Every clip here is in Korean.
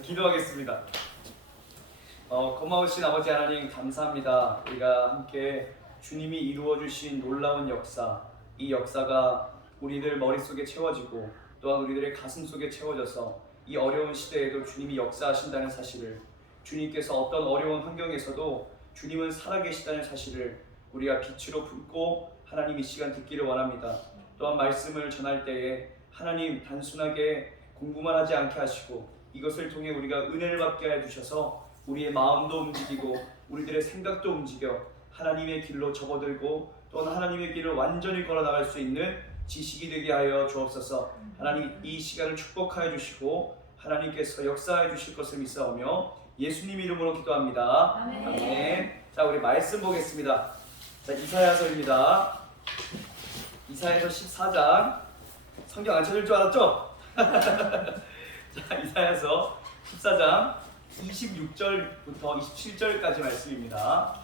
기도하겠습니다. 고마우신 아버지 하나님 감사합니다. 우리가 함께 주님이 이루어주신 놀라운 역사, 이 역사가 우리들 머릿속에 채워지고 또한 우리들의 가슴 속에 채워져서 이 어려운 시대에도 주님이 역사하신다는 사실을, 주님께서 어떤 어려운 환경에서도 주님은 살아계시다는 사실을 우리가 빛으로 품고 하나님 이 시간 듣기를 원합니다. 또한 말씀을 전할 때에 하나님 단순하게 공부만 하지 않게 하시고 이것을 통해 우리가 은혜를 받게 해주셔서 우리의 마음도 움직이고 우리들의 생각도 움직여 하나님의 길로 접어들고 또한 하나님의 길을 완전히 걸어나갈 수 있는 지식이 되게 하여 주옵소서. 하나님 이 시간을 축복하여 주시고 하나님께서 역사해 주실 것을 믿사오며 예수님 이름으로 기도합니다. 아멘. 아멘. 자, 우리 말씀 보겠습니다. 자, 이사야서입니다. 이사야서 14장. 성경 안 찾을 줄 알았죠? 자, 이사야서 14장 26절부터 27절까지 말씀입니다.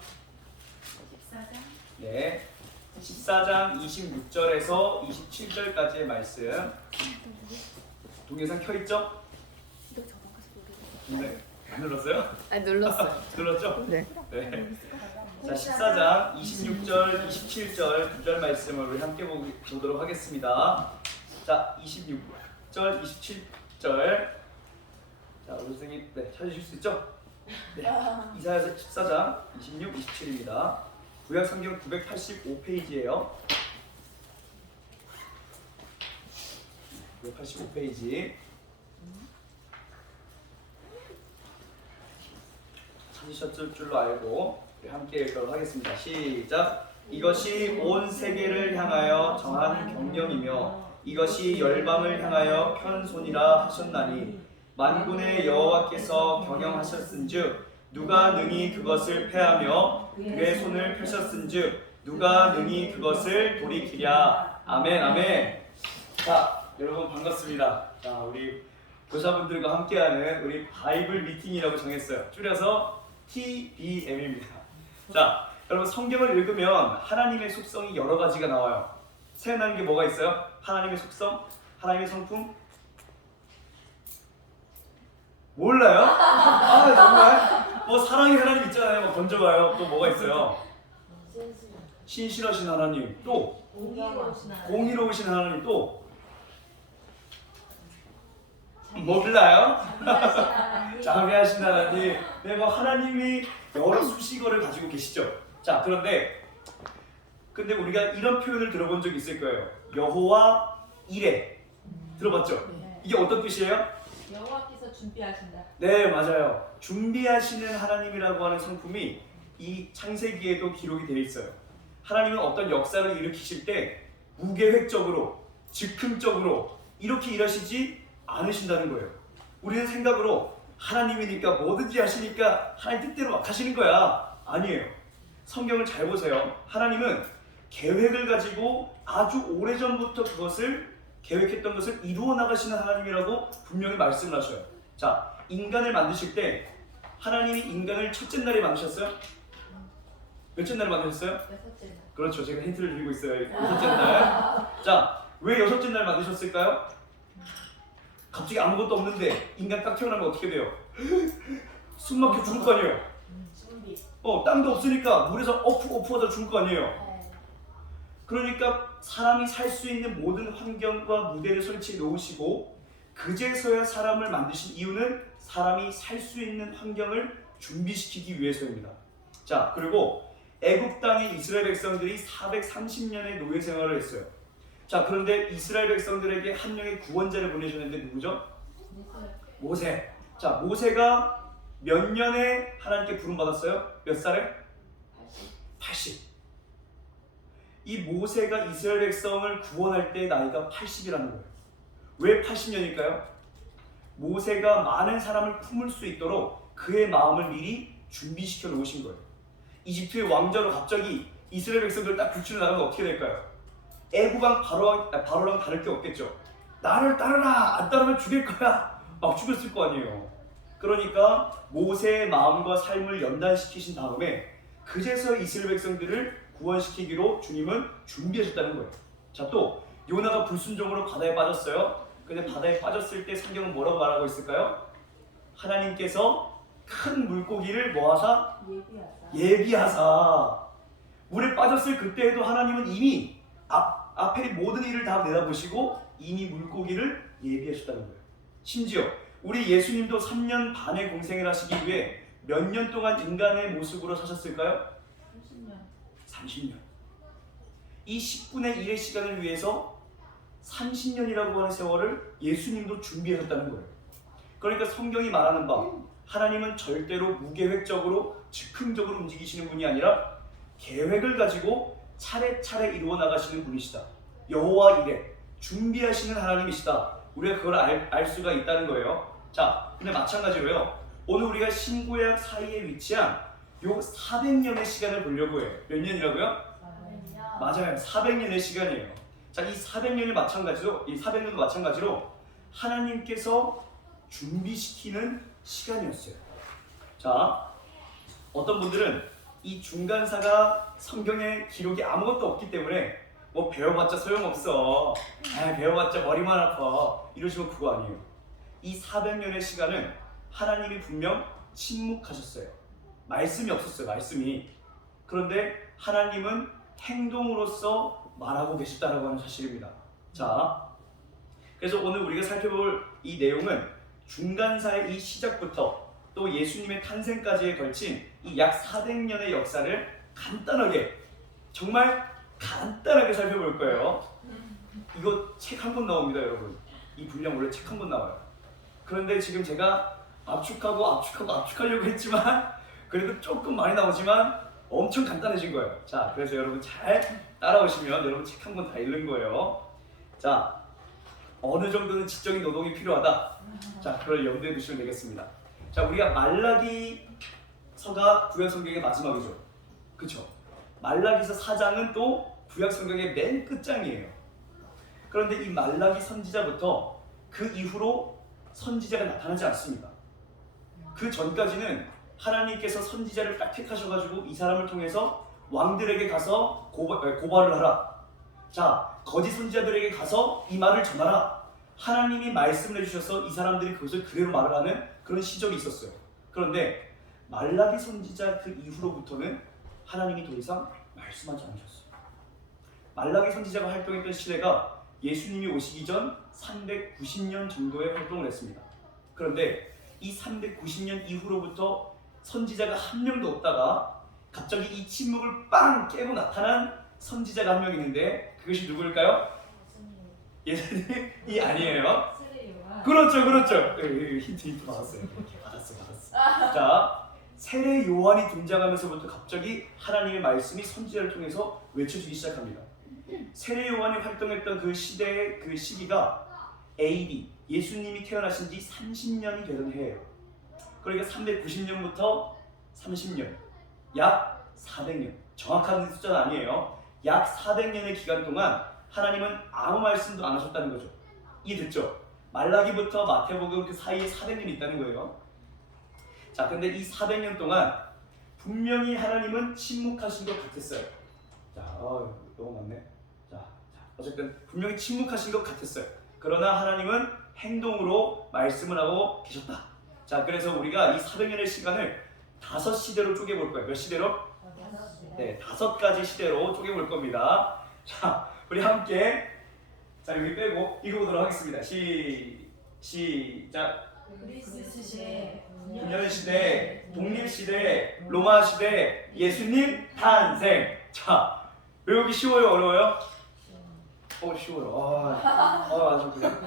14장? 네, 14장 26절에서 27절까지의 말씀. 동영상 켜있죠? 네, 안 눌렀어요? 아니 눌렀어요. 눌렀죠? 네. 네. 자, 14장 26절, 27절 두 절 말씀을 우리 함께 보도록 하겠습니다. 자, 26절, 27절. 자, 우리 선생님 찾으실 수 있죠? 네. 이사야서 14장 26, 27입니다. 구약 성경 985페이지예요. 985페이지. 찾으셨을 줄로 알고 함께 읽도록 하겠습니다. 시작. 이것이 온 세계를 향하여 정한 경령이며 이것이 열방을 향하여 편 손이라 하셨나니 만군의 여호와께서 경영하셨은즉 누가 능히 그것을 패하며 그의 손을 펴셨은즉 누가 능히 그것을 돌이키랴. 아멘. 아멘. 자, 여러분 반갑습니다. 자, 우리 교사분들과 함께하는 우리 바이블 미팅이라고 정했어요. 줄여서 TBM입니다. 자, 여러분 성경을 읽으면 하나님의 속성이 여러 가지가 나와요. 생각나는 게 뭐가 있어요? 하나님의 속성? 하나님의 성품? 몰라요? 아, 정말? 뭐 사랑의 하나님 있잖아요. 뭐 던져봐요. 또 뭐가 있어요? 신실하신 하나님. 또 공의로우신 하나님. 또 몰라요? 자비하신 하나님. 네, 뭐 하나님이 여러 수식어를 가지고 계시죠. 자, 근데 우리가 이런 표현을 들어본 적 있을 거예요. 여호와 이레. 들어봤죠? 네. 이게 어떤 뜻이에요? 여호와께서 준비하신다. 네, 맞아요. 준비하시는 하나님이라고 하는 성품이 이 창세기에도 기록이 되어 있어요. 하나님은 어떤 역사를 일으키실 때 무계획적으로, 즉흥적으로 이렇게 일하시지 않으신다는 거예요. 우리는 생각으로 하나님이니까 뭐든지 하시니까 하나님 뜻대로 막 하시는 거야. 아니에요. 성경을 잘 보세요. 하나님은 계획을 가지고 아주 오래전부터 그것을 계획했던 것을 이루어 나가시는 하나님이라고 분명히 말씀을 하셔요. 자, 인간을 만드실 때 하나님이 인간을 첫째 날에 만드셨어요? 몇째 날에 만드셨어요? 여섯째 날. 그렇죠. 제가 힌트를 드리고 있어요. 여섯째 날. 자, 왜 여섯째 날 만드셨을까요? 갑자기 아무것도 없는데 인간 딱 태어나면 어떻게 돼요? 숨 막혀 죽을 거 아니에요? 준비. 땅도 없으니까 물에서 어프어프하다 죽을 거 아니에요? 그러니까 사람이 살 수 있는 모든 환경과 무대를 설치해 놓으시고 그제서야 사람을 만드신 이유는 사람이 살 수 있는 환경을 준비시키기 위해서입니다. 자, 그리고 애굽 땅의 이스라엘 백성들이 430년의 노예 생활을 했어요. 자, 그런데 이스라엘 백성들에게 한 명의 구원자를 보내셨는데 누구죠? 모세. 자, 모세가 몇 년에 하나님께 부름 받았어요? 몇 살에? 80. 이 모세가 이스라엘 백성을 구원할 때 나이가 80이라는 거예요. 왜 80년일까요? 모세가 많은 사람을 품을 수 있도록 그의 마음을 미리 준비시켜 놓으신 거예요. 이집트의 왕자로 갑자기 이스라엘 백성들 딱 불출해 나가면 어떻게 될까요? 애국왕 바로랑 다를 게 없겠죠. 나를 따르라! 안 따르면 죽일 거야! 막 죽였을 거 아니에요. 그러니까 모세의 마음과 삶을 연단시키신 다음에 그제서 이스라엘 백성들을 구원시키기로 주님은 준비하셨다는 거예요. 자, 또 요나가 불순종으로 바다에 빠졌어요. 근데 바다에 빠졌을 때 성경은 뭐라고 말하고 있을까요? 하나님께서 큰 물고기를 뭐하사? 예비하사. 예비하사. 물에 빠졌을 그때에도 하나님은 이미 앞에 모든 일을 다 내다보시고 이미 물고기를 예비하셨다는 거예요. 심지어 우리 예수님도 3년 반의 공생을 하시기 위해 몇 년 동안 인간의 모습으로 사셨을까요? 30년. 30년. 이 10분의 1의 시간을 위해서 30년이라고 하는 세월을 예수님도 준비하셨다는 거예요. 그러니까 성경이 말하는 바 하나님은 절대로 무계획적으로 즉흥적으로 움직이시는 분이 아니라 계획을 가지고 차례차례 이루어 나가시는 분이시다. 여호와 이레 준비하시는 하나님이시다. 우리가 그걸 알 수가 있다는 거예요. 자, 근데 마찬가지로요. 오늘 우리가 신구약 사이에 위치한 요 400년의 시간을 보려고 해요. 몇 년이라고요? 맞아요. 400년의 시간이에요. 자, 이 400년도 마찬가지로 하나님께서 준비시키는 시간이었어요. 자, 어떤 분들은 이 중간사가 성경에 기록이 아무것도 없기 때문에 뭐 배워봤자 소용없어. 배워봤자 머리만 아파. 이러시면 그거 아니에요. 이 400년의 시간은 하나님이 분명 침묵하셨어요. 말씀이 없었어요. 말씀이. 그런데 하나님은 행동으로서 말하고 계셨다라고 하는 사실입니다. 자, 그래서 오늘 우리가 살펴볼 이 내용은 중간사의 이 시작부터 또 예수님의 탄생까지에 걸친 이 약 400년의 역사를 간단하게, 정말 간단하게 살펴볼 거예요. 이거 책 한 권 나옵니다, 여러분. 이 분량 원래 책 한 권 나와요. 그런데 지금 제가 압축하려고 했지만 그래도 조금 많이 나오지만 엄청 간단해진 거예요. 자, 그래서 여러분 잘 따라오시면 여러분 책 한 권 다 읽는 거예요. 자, 어느 정도는 지적인 노동이 필요하다. 자, 그걸 염두에 두시면 되겠습니다. 자, 우리가 말라기서가 구약 성경의 마지막이죠. 그렇죠? 말라기서 4장은 또 구약 성경의 맨 끝장이에요. 그런데 이 말라기 선지자부터 그 이후로 선지자가 나타나지 않습니다. 그 전까지는 하나님께서 선지자를 딱 택하셔가지고 이 사람을 통해서 왕들에게 가서 고발을 하라. 자, 거짓 선지자들에게 가서 이 말을 전하라. 하나님이 말씀을 해주셔서 이 사람들이 그것을 그대로 말을 하는 그런 시절이 있었어요. 그런데 말라기 선지자 그 이후로부터는 하나님이 더 이상 말씀하지 않으셨어요. 말라기 선지자가 활동했던 시대가 예수님이 오시기 전 390년 정도의 활동을 했습니다. 그런데 이 390년 이후로부터 선지자가 한 명도 없다가 갑자기 이 침묵을 빵 깨고 나타난 선지자가 한 명 있는데 그것이 누구일까요? 예수님이 아니에요. 그렇죠. 힌트 받았어요. 받았어. 자, 세례 요한이 등장하면서부터 갑자기 하나님의 말씀이 선지자를 통해서 외쳐지기 시작합니다. 세례 요한이 활동했던 그 시대의 그 시기가 AD, 예수님이 태어나신 지 30년이 되던 해예요. 그러니까 390년부터 30년, 약 400년. 정확한 숫자는 아니에요. 약 400년의 기간 동안 하나님은 아무 말씀도 안 하셨다는 거죠. 이해됐죠? 말라기부터 마태복음 그 사이에 400년이 있다는 거예요. 자, 근데 이 400년 동안 분명히 하나님은 침묵하신 것 같았어요. 자, 너무 많네. 자, 어쨌든 분명히 침묵하신 것 같았어요. 그러나 하나님은 행동으로 말씀을 하고 계셨다. 자, 그래서 우리가 이 400년의 시간을 5시대로 쪼개볼 거예요. 몇 시대로? 네, 5가지 시대로 쪼개볼 겁니다. 자, 우리 함께 자, 여기 빼고 읽어보도록 하겠습니다. 시작. 그리스 시대, 분열 시대, 독립 시대, 로마 시대, 예수님 탄생. 자, 외우기 쉬워요, 어려워요? 쉬워요. 아주 그냥.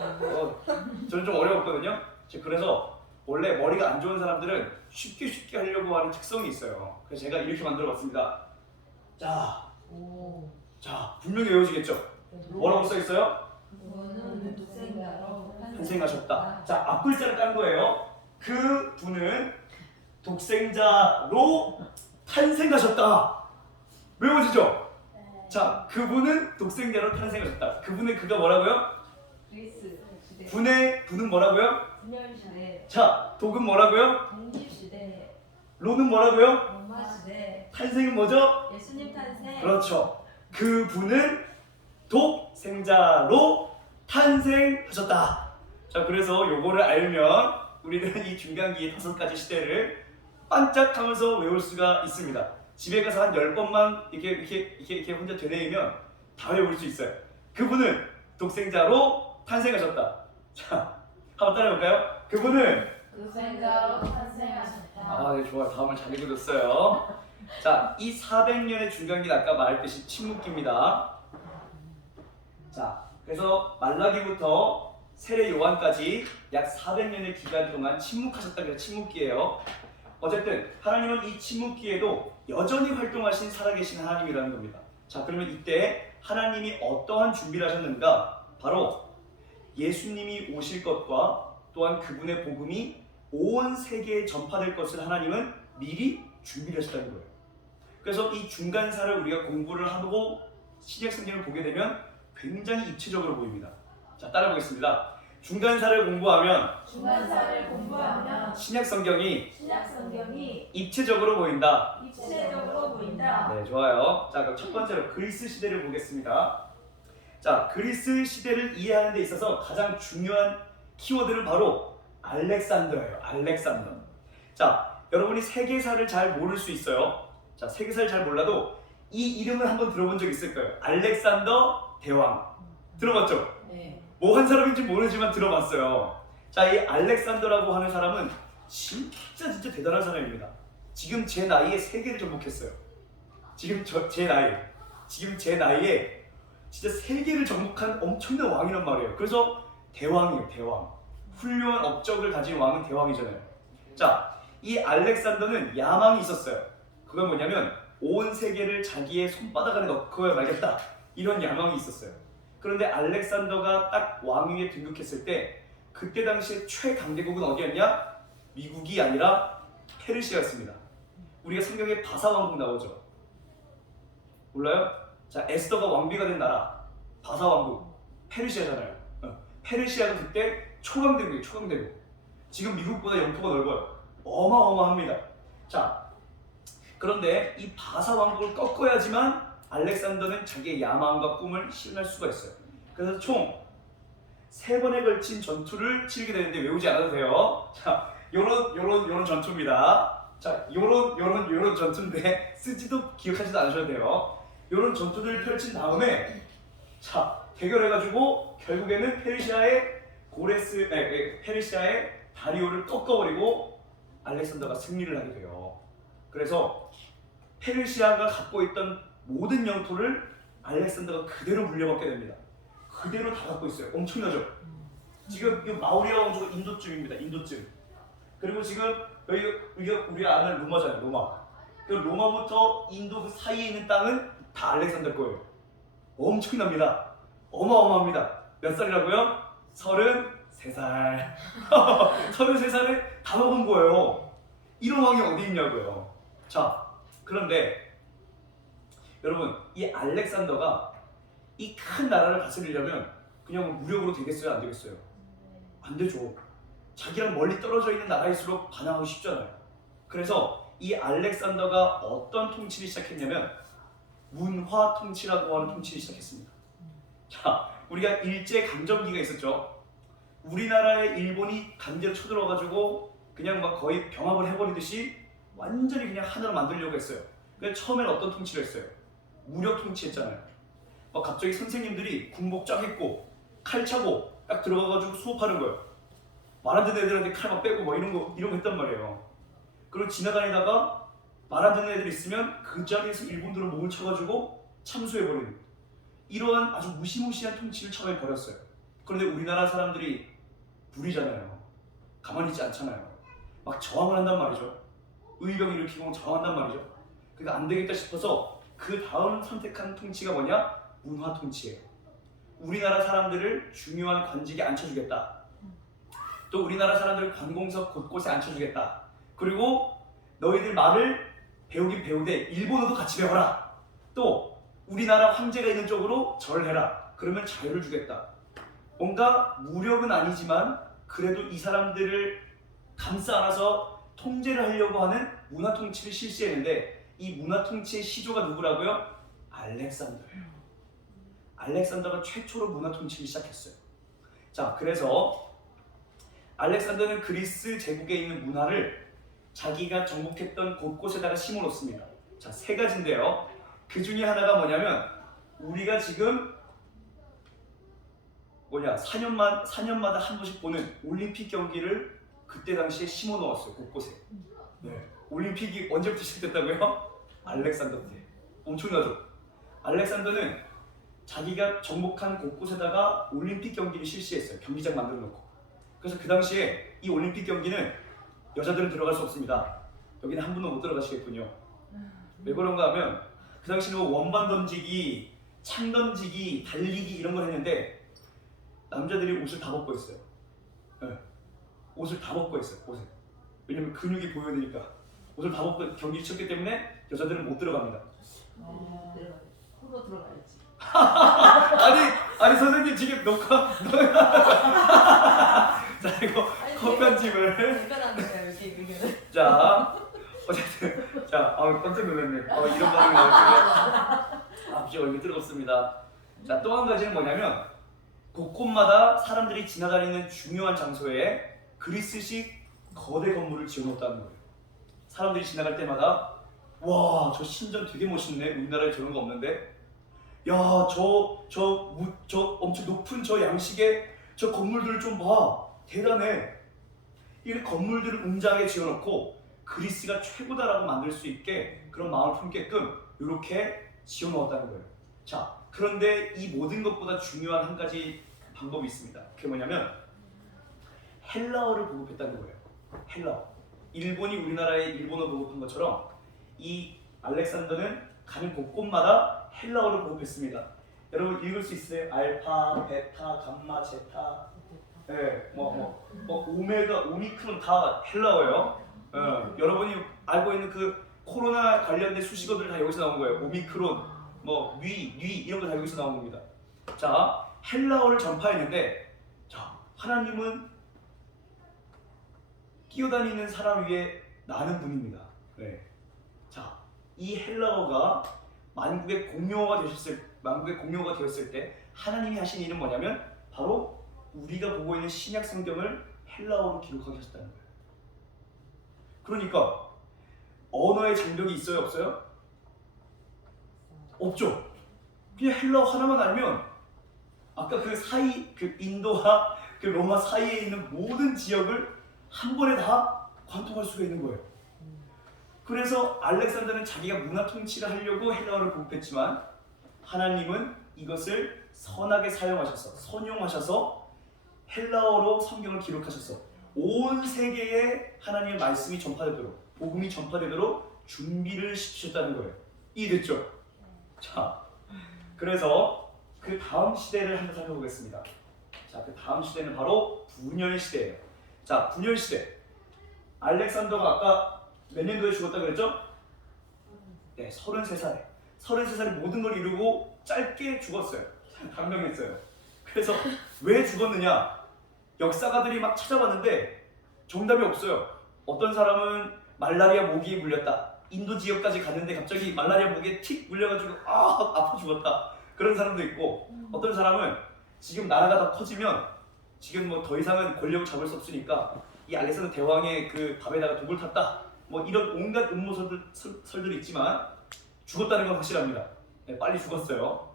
저는 좀 어려웠거든요. 그래서 원래 머리가 안 좋은 사람들은 쉽게 하려고 하는 특성이 있어요. 그래서 제가 이렇게 만들어봤습니다. 자, 분명히 외워지겠죠? 뭐라고 써 있어요? 그분은 독생자로 탄생하셨다. 자, 앞글자를 깐 거예요. 그 분은 독생자로 탄생하셨다. 외워지죠? 자, 그분은 독생자로 탄생하셨다. 그분의 그가 뭐라고요? 그리스 시대, 분은 뭐라고요? 분열 시대, 자, 독은 뭐라고요? 독립 시대, 로는 뭐라고요? 로마 시대, 탄생은 뭐죠? 예수님 탄생. 그렇죠. 그분은 독생자로 탄생하셨다. 자, 그래서 요거를 알면 우리는 이 중간기의 5가지 시대를 반짝하면서 외울 수가 있습니다. 집에 가서 한 10번만 이렇게 혼자 되뇌이면 다 외울 수 있어요. 그분은 독생자로 탄생하셨다. 자, 한번 따라해볼까요? 그분은 독생자로 탄생하셨다. 네, 좋아요. 다음을 잘 읽어줬어요. 자, 이 400년의 중간기는 아까 말했듯이 침묵기입니다. 자, 그래서 말라기부터 세례 요한까지 약 400년의 기간 동안 침묵하셨다. 그래서 침묵기예요. 어쨌든 하나님은 이 침묵기에도 여전히 활동하신 살아계신 하나님이라는 겁니다. 자, 그러면 이때 하나님이 어떠한 준비를 하셨는가? 바로 예수님이 오실 것과 또한 그분의 복음이 온 세계에 전파될 것을 하나님은 미리 준비를 하셨다는 거예요. 그래서 이 중간사를 우리가 공부를 하고 신약성경을 보게 되면 굉장히 입체적으로 보입니다. 자, 따라 보겠습니다. 중간사를 공부하면 신약성경이 입체적으로 보인다. 입체적으로 보인다. 네, 좋아요. 자, 그럼 첫 번째로 그리스 시대를 보겠습니다. 자, 그리스 시대를 이해하는 데 있어서 가장 중요한 키워드는 바로 알렉산더예요. 알렉산더. 자, 여러분이 세계사를 잘 모를 수 있어요. 자, 세계사를 잘 몰라도 이 이름을 한번 들어본 적 있을 거예요. 알렉산더 대왕. 들어봤죠? 네. 뭐 한 사람인지 모르지만 들어봤어요. 자, 이 알렉산더라고 하는 사람은 진짜 대단한 사람입니다. 지금 제 나이에 세계를 정복했어요. 지금 제 나이에 진짜 세계를 정복한 엄청난 왕이란 말이에요. 그래서 대왕이에요, 대왕. 훌륭한 업적을 가진 왕은 대왕이잖아요. 자, 이 알렉산더는 야망이 있었어요. 그건 뭐냐면 온 세계를 자기의 손바닥 안에 넣고 말겠다. 이런 야망이 있었어요. 그런데 알렉산더가 딱 왕위에 등극했을 때 그때 당시에 최강대국은 어디였냐? 미국이 아니라 페르시아였습니다. 우리가 성경에 바사왕국 나오죠. 몰라요? 자, 에스더가 왕비가 된 나라 바사왕국 페르시아잖아요. 페르시아가 그때 초강대국이에요. 초강대국. 지금 미국보다 영토가 넓어요. 어마어마합니다. 자, 그런데 이 바사왕국을 꺾어야지만 알렉산더는 자기의 야망과 꿈을 실현할 수가 있어요. 그래서 총 3번에 걸친 전투를 치르게 되는데 외우지 않아도 돼요. 자, 요런 전투입니다. 자, 요런 전투인데 쓰지도 기억하지도 않으셔도 돼요. 요런 전투를 펼친 다음에 자, 대결해가지고 결국에는 페르시아의 다리오를 꺾어버리고 알렉산더가 승리를 하게 돼요. 그래서 페르시아가 갖고 있던 모든 영토를 알렉산더가 그대로 물려받게 됩니다. 그대로 다 갖고 있어요. 엄청나죠? 지금 이 마우리아 왕조가 인도쯤입니다. 인도쯤. 그리고 지금 우리가 아는 로마잖아요. 로마. 그 로마부터 인도 그 사이에 있는 땅은 다 알렉산더 거예요. 엄청납니다. 어마어마합니다. 몇 살이라고요? 33살. 33살을 다 먹은 거예요. 이런 왕이 어디 있냐고요. 자, 그런데 여러분, 이 알렉산더가 이 큰 나라를 다스리려면 그냥 무력으로 되겠어요? 안 되겠어요? 안 되죠. 자기랑 멀리 떨어져 있는 나라일수록 반항하기 쉽잖아요. 그래서 이 알렉산더가 어떤 통치를 시작했냐면 문화 통치라고 하는 통치를 시작했습니다. 자, 우리가 일제강점기가 있었죠. 우리나라에 일본이 강제로 쳐들어가지고 그냥 막 거의 병합을 해버리듯이 완전히 그냥 하나로 만들려고 했어요. 근데 처음에는 어떤 통치를 했어요? 무력 통치했잖아요. 막 갑자기 선생님들이 군복 쫙 입고 칼 차고 딱 들어가가지고 수업하는 거예요. 말 안 듣는 애들한테 칼 막 빼고 뭐 이런 거 했단 말이에요. 그리고 지나다니다가 말 안 듣는 애들 있으면 그 자리에서 일본들은 목을 쳐가지고 참수해버리는 이러한 아주 무시무시한 통치를 처음에 벌였어요. 그런데 우리나라 사람들이 불이잖아요. 가만히 있지 않잖아요. 막 저항을 한단 말이죠. 의병 일으키고 저항한단 말이죠. 그러니까 안 되겠다 싶어서 그 다음 선택한 통치가 뭐냐? 문화 통치예요. 우리나라 사람들을 중요한 관직에 앉혀주겠다. 또 우리나라 사람들을 관공서 곳곳에 앉혀주겠다. 그리고 너희들 말을 배우긴 배우되 일본어도 같이 배워라. 또 우리나라 황제가 있는 쪽으로 절을 해라. 그러면 자유를 주겠다. 뭔가 무력은 아니지만 그래도 이 사람들을 감싸 안아서 통제를 하려고 하는 문화 통치를 실시했는데 이 문화 통치의 시조가 누구라고요? 알렉산더예요. 알렉산더가 최초로 문화 통치를 시작했어요. 자, 그래서 알렉산더는 그리스 제국에 있는 문화를 자기가 정복했던 곳곳에다가 심어놓습니다. 자, 세 가지인데요. 그 중에 하나가 뭐냐면 우리가 지금 4년마다 한 번씩 보는 올림픽 경기를 그때 당시에 심어놓았어요. 곳곳에. 네. 올림픽이 언제부터 시작됐다고요? 알렉산더 때. 엄청나죠? 알렉산더는 자기가 정복한 곳곳에다가 올림픽 경기를 실시했어요. 경기장 만들어 놓고. 그래서 그 당시에 이 올림픽 경기는 여자들은 들어갈 수 없습니다. 여기는 한 분도 못 들어가시겠군요. 왜 그런가 하면 그 당시는 원반 던지기, 창 던지기, 달리기 이런 걸 했는데 남자들이 옷을 다 벗고 있어요. 네. 옷을 다 벗고 있어요. 옷을. 왜냐면 근육이 보여야 되니까. 옷을 다 벗고 경기를 쳤기 때문에 여자들은 못 들어갑니다. 코로 들어가야지. 아니 선생님 지금 녹화 자 이거 컷편집을 불편한데요 여기 의견은. 자 어쨌든 자 깜짝 놀랐네. 이런 반응이 나올 줄이야. 얼굴 뜨겁습니다. 자, 또 한 가지는 뭐냐면 곳곳마다 사람들이 지나다니는 중요한 장소에 그리스식 거대 건물을 지어놓았다는 거예요. 사람들이 지나갈 때마다 와, 저 신전 되게 멋있네. 우리나라에 저런 거 없는데. 야, 저 엄청 높은 저 양식의 저 건물들 좀 봐. 대단해. 이 건물들을 웅장하게 지어놓고 그리스가 최고다라고 만들 수 있게 그런 마음을 품게끔 이렇게 지어놓았다는 거예요. 자, 그런데 이 모든 것보다 중요한 한 가지 방법이 있습니다. 그게 뭐냐면 헬라어를 보급했다는 거예요. 헬라어. 일본이 우리나라의 일본어 보급한 것처럼 이 알렉산더는 가는 곳곳마다 헬라어를 보급했습니다. 여러분 읽을 수 있어요? 알파, 베타, 감마, 제타, 오메가, 오미크론 다 헬라어예요. 여러분이 알고 있는 그 코로나 관련된 수식어들 다 여기서 나온 거예요. 오미크론, 뉘 이런 거 다 여기서 나온 겁니다. 자, 헬라어를 전파했는데, 자, 하나님은 뛰어다니는 사람 위에 나는 분입니다. 네. 자, 이 헬라어가 만국의 공용어가 되었을 때 하나님이 하신 일은 뭐냐면 바로 우리가 보고 있는 신약 성경을 헬라어로 기록하게 하셨다는 거예요. 그러니까 언어의 장벽이 있어요, 없어요? 없죠. 그냥 헬라어 하나만 알면 아까 그 인도와 그 로마 사이에 있는 모든 지역을 한 번에 다 관통할 수가 있는 거예요. 그래서 알렉산더는 자기가 문화 통치를 하려고 헬라어를 보급했지만 하나님은 이것을 선하게 선용하셔서 헬라어로 성경을 기록하셔서 온 세계에 하나님의 말씀이 전파되도록, 복음이 전파되도록 준비를 시키셨다는 거예요. 이해됐죠? 자, 그래서 그 다음 시대를 한번 살펴보겠습니다. 자, 그 다음 시대는 바로 분열 시대예요. 자, 분열 시대. 알렉산더가 아까 몇 년도에 죽었다 그랬죠? 네, 33살에. 33살에 모든 걸 이루고 짧게 죽었어요. 단명했어요. 그래서 왜 죽었느냐? 역사가들이 막 찾아봤는데 정답이 없어요. 어떤 사람은 말라리아 모기에 물렸다. 인도 지역까지 갔는데 갑자기 말라리아 모기에 틱 물려가지고 아파 죽었다. 그런 사람도 있고, 어떤 사람은 지금 나라가 더 커지면 지금 더 이상은 권력을 잡을 수 없으니까 이 알렉산더 대왕의 그 밥에다가 독을 탔다. 이런 온갖 음모설들이 있지만 죽었다는 건 확실합니다. 네, 빨리 죽었어요.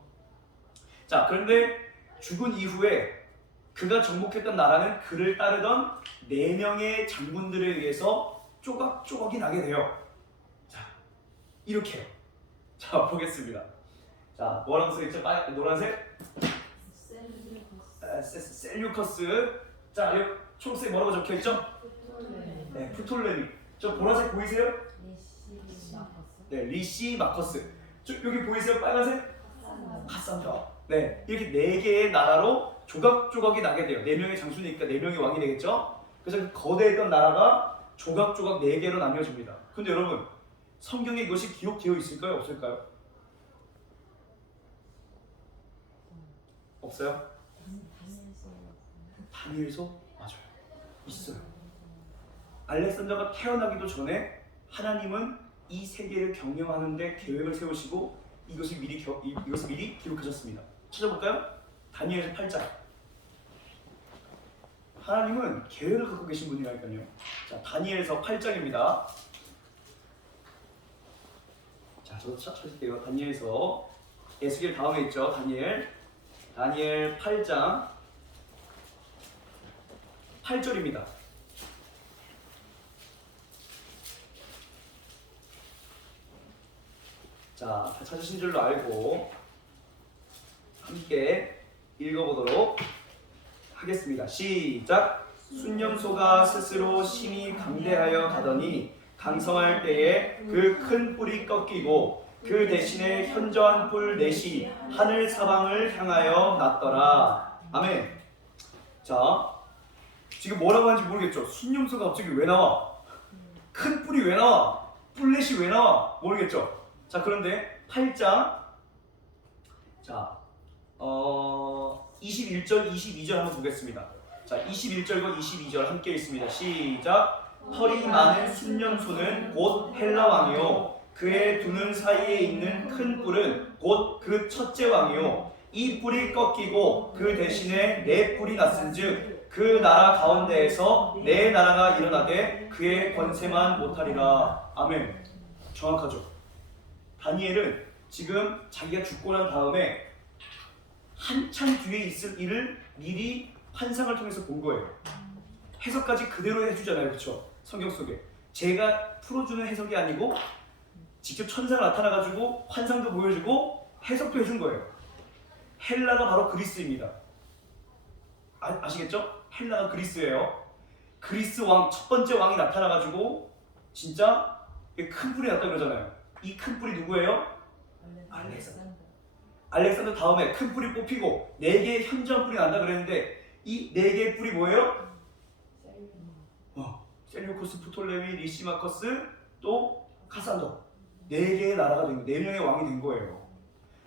자, 그런데 죽은 이후에 그가 정복했던 나라는 그를 따르던 4명의 장군들에 의해서 조각조각이 나게 돼요. 자, 이렇게요. 자, 보겠습니다. 자, 뭐라고 써있죠? 노란색? 셀류커스. 자, 여기 초록색 뭐라고 적혀있죠? 네, 프톨레미. 저 보라색 보이세요? 네, 리시마커스. 여기 보이세요? 빨간색? 카산드라. 네, 이렇게 4개의 나라로 조각조각이 나게 돼요. 4명의 장수니까 4명의 왕이 되겠죠? 그래서 그 거대했던 나라가 조각조각 4개로 나뉘어집니다. 근데 여러분, 성경에 이것이 기록되어 있을까요? 없을까요? 없어요? 다니엘서? 맞아요. 있어요. 알렉산더가 태어나기도 전에 하나님은 이 세계를 경영하는데 계획을 세우시고 이것을 미리 기록하셨습니다. 찾아볼까요? 다니엘서 8장. 하나님은 계획을 갖고 계신 분이라니까요. 자, 다니엘서 8장입니다. 자, 저도 찾을게요. 다니엘서 에스겔 다음에 있죠. 다니엘 8장 8절입니다. 자, 다 찾으신 줄로 알고 함께 읽어보도록 하겠습니다. 시작! 순념소가 스스로 심히 강대하여 가더니 강성할 때에 그 큰 뿔이 꺾이고 그 대신에 현저한 뿔 넷이 하늘 사방을 향하여 났더라. 아멘. 자, 지금 뭐라고 하는지 모르겠죠? 순념소가 갑자기 왜 나와? 큰 뿔이 왜 나와? 뿔넷이 왜 나와? 모르겠죠? 자, 그런데 8장 자, 21절, 22절 한번 보겠습니다. 자, 21절과 22절 함께 읽습니다. 시작! 털이 많은 순념소는 곧 헬라 왕이요 그의 두 눈 사이에 있는 큰 뿔은 곧 그 첫째 왕이요 이 뿔이 꺾이고 그 대신에 네 뿔이 났은즉 그 나라 가운데에서 네 나라가 일어나되 그의 권세만 못하리라. 아멘. 정확하죠? 다니엘은 지금 자기가 죽고 난 다음에 한참 뒤에 있을 일을 미리 환상을 통해서 본 거예요. 해석까지 그대로 해주잖아요, 그렇죠? 성경 속에 제가 풀어주는 해석이 아니고 직접 천사가 나타나가지고 환상도 보여주고 해석도 해준 거예요. 헬라가 바로 그리스입니다. 아시겠죠? 헬라가 그리스예요. 그리스 왕 첫 번째 왕이 나타나가지고 진짜 큰 뿔이 났다 그러잖아요. 이 큰 뿔이 누구예요? 알렉산더 다음에 큰 뿔이 뽑히고 4개의 현저한 뿔이 난다 그랬는데 이 4개의 뿔이 뭐예요? 셀류코스, 프톨레미, 리시마커스, 또 카산더 4개의 나라가 된 거예요. 4명의 왕이 된 거예요.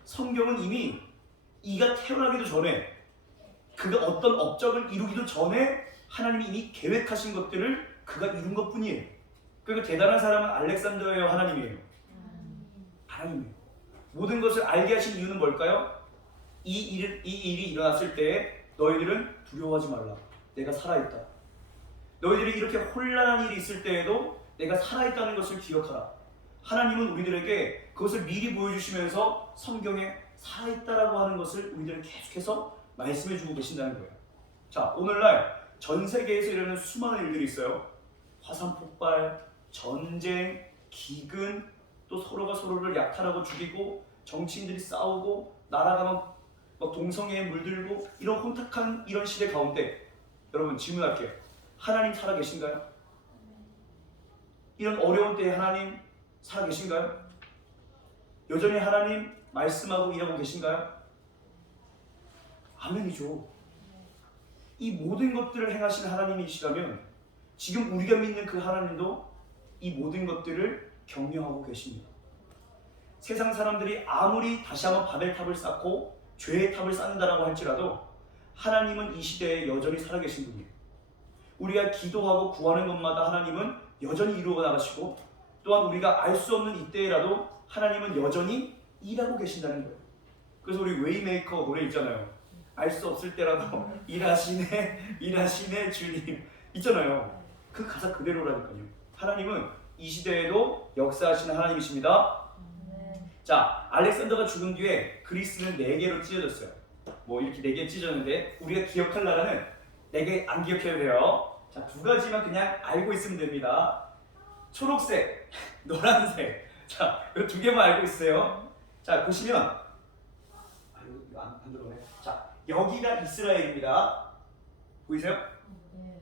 성경은 이미 이가 태어나기도 전에 그가 어떤 업적을 이루기도 전에 하나님이 이미 계획하신 것들을 그가 이룬 것뿐이에요. 그러니까 대단한 사람은 알렉산더예요, 하나님이에요? 하나님이에요. 모든 것을 알게 하신 이유는 뭘까요? 이 일이 일어났을 때 너희들은 두려워하지 말라. 내가 살아있다. 너희들이 이렇게 혼란한 일이 있을 때에도 내가 살아있다는 것을 기억하라. 하나님은 우리들에게 그것을 미리 보여주시면서 성경에 살아있다라고 하는 것을 우리들은 계속해서 말씀해주고 계신다는 거예요. 자, 오늘날 전 세계에서 일어나는 수많은 일들이 있어요. 화산 폭발, 전쟁, 기근, 또 서로가 서로를 약탈하고 죽이고 정치인들이 싸우고 나라가 막 동성애에 물들고 이런 혼탁한 이런 시대 가운데 여러분 질문할게요. 하나님 살아계신가요? 이런 어려운 때에 하나님 살아계신가요? 여전히 하나님 말씀하고 일하고 계신가요? 아멘이죠. 이 모든 것들을 행하신 하나님이시라면 지금 우리가 믿는 그 하나님도 이 모든 것들을 경영하고 계십니다. 세상 사람들이 아무리 다시 한번 바벨탑을 쌓고 죄의 탑을 쌓는다라고 할지라도 하나님은 이 시대에 여전히 살아계신 분이에요. 우리가 기도하고 구하는 것마다 하나님은 여전히 이루어 나가시고 또한 우리가 알 수 없는 이때라도 하나님은 여전히 일하고 계신다는 거예요. 그래서 우리 웨이메이커 노래 있잖아요. 알 수 없을 때라도 일하시네 주님 있잖아요. 그 가사 그대로라니까요. 하나님은 이 시대에도 역사하시는 하나님이십니다. 자, 알렉산더가 죽은 뒤에 그리스는 4개로 찢어졌어요. 뭐 이렇게 4개 찢어졌는데 우리가 기억할 나라는 4개 안 기억해도 돼요. 자, 2가지만 그냥 알고 있으면 됩니다. 초록색, 노란색. 자, 이 2개만 알고 있어요. 자, 보시면 이거 안 들어오네. 자, 여기가 이스라엘입니다. 보이세요?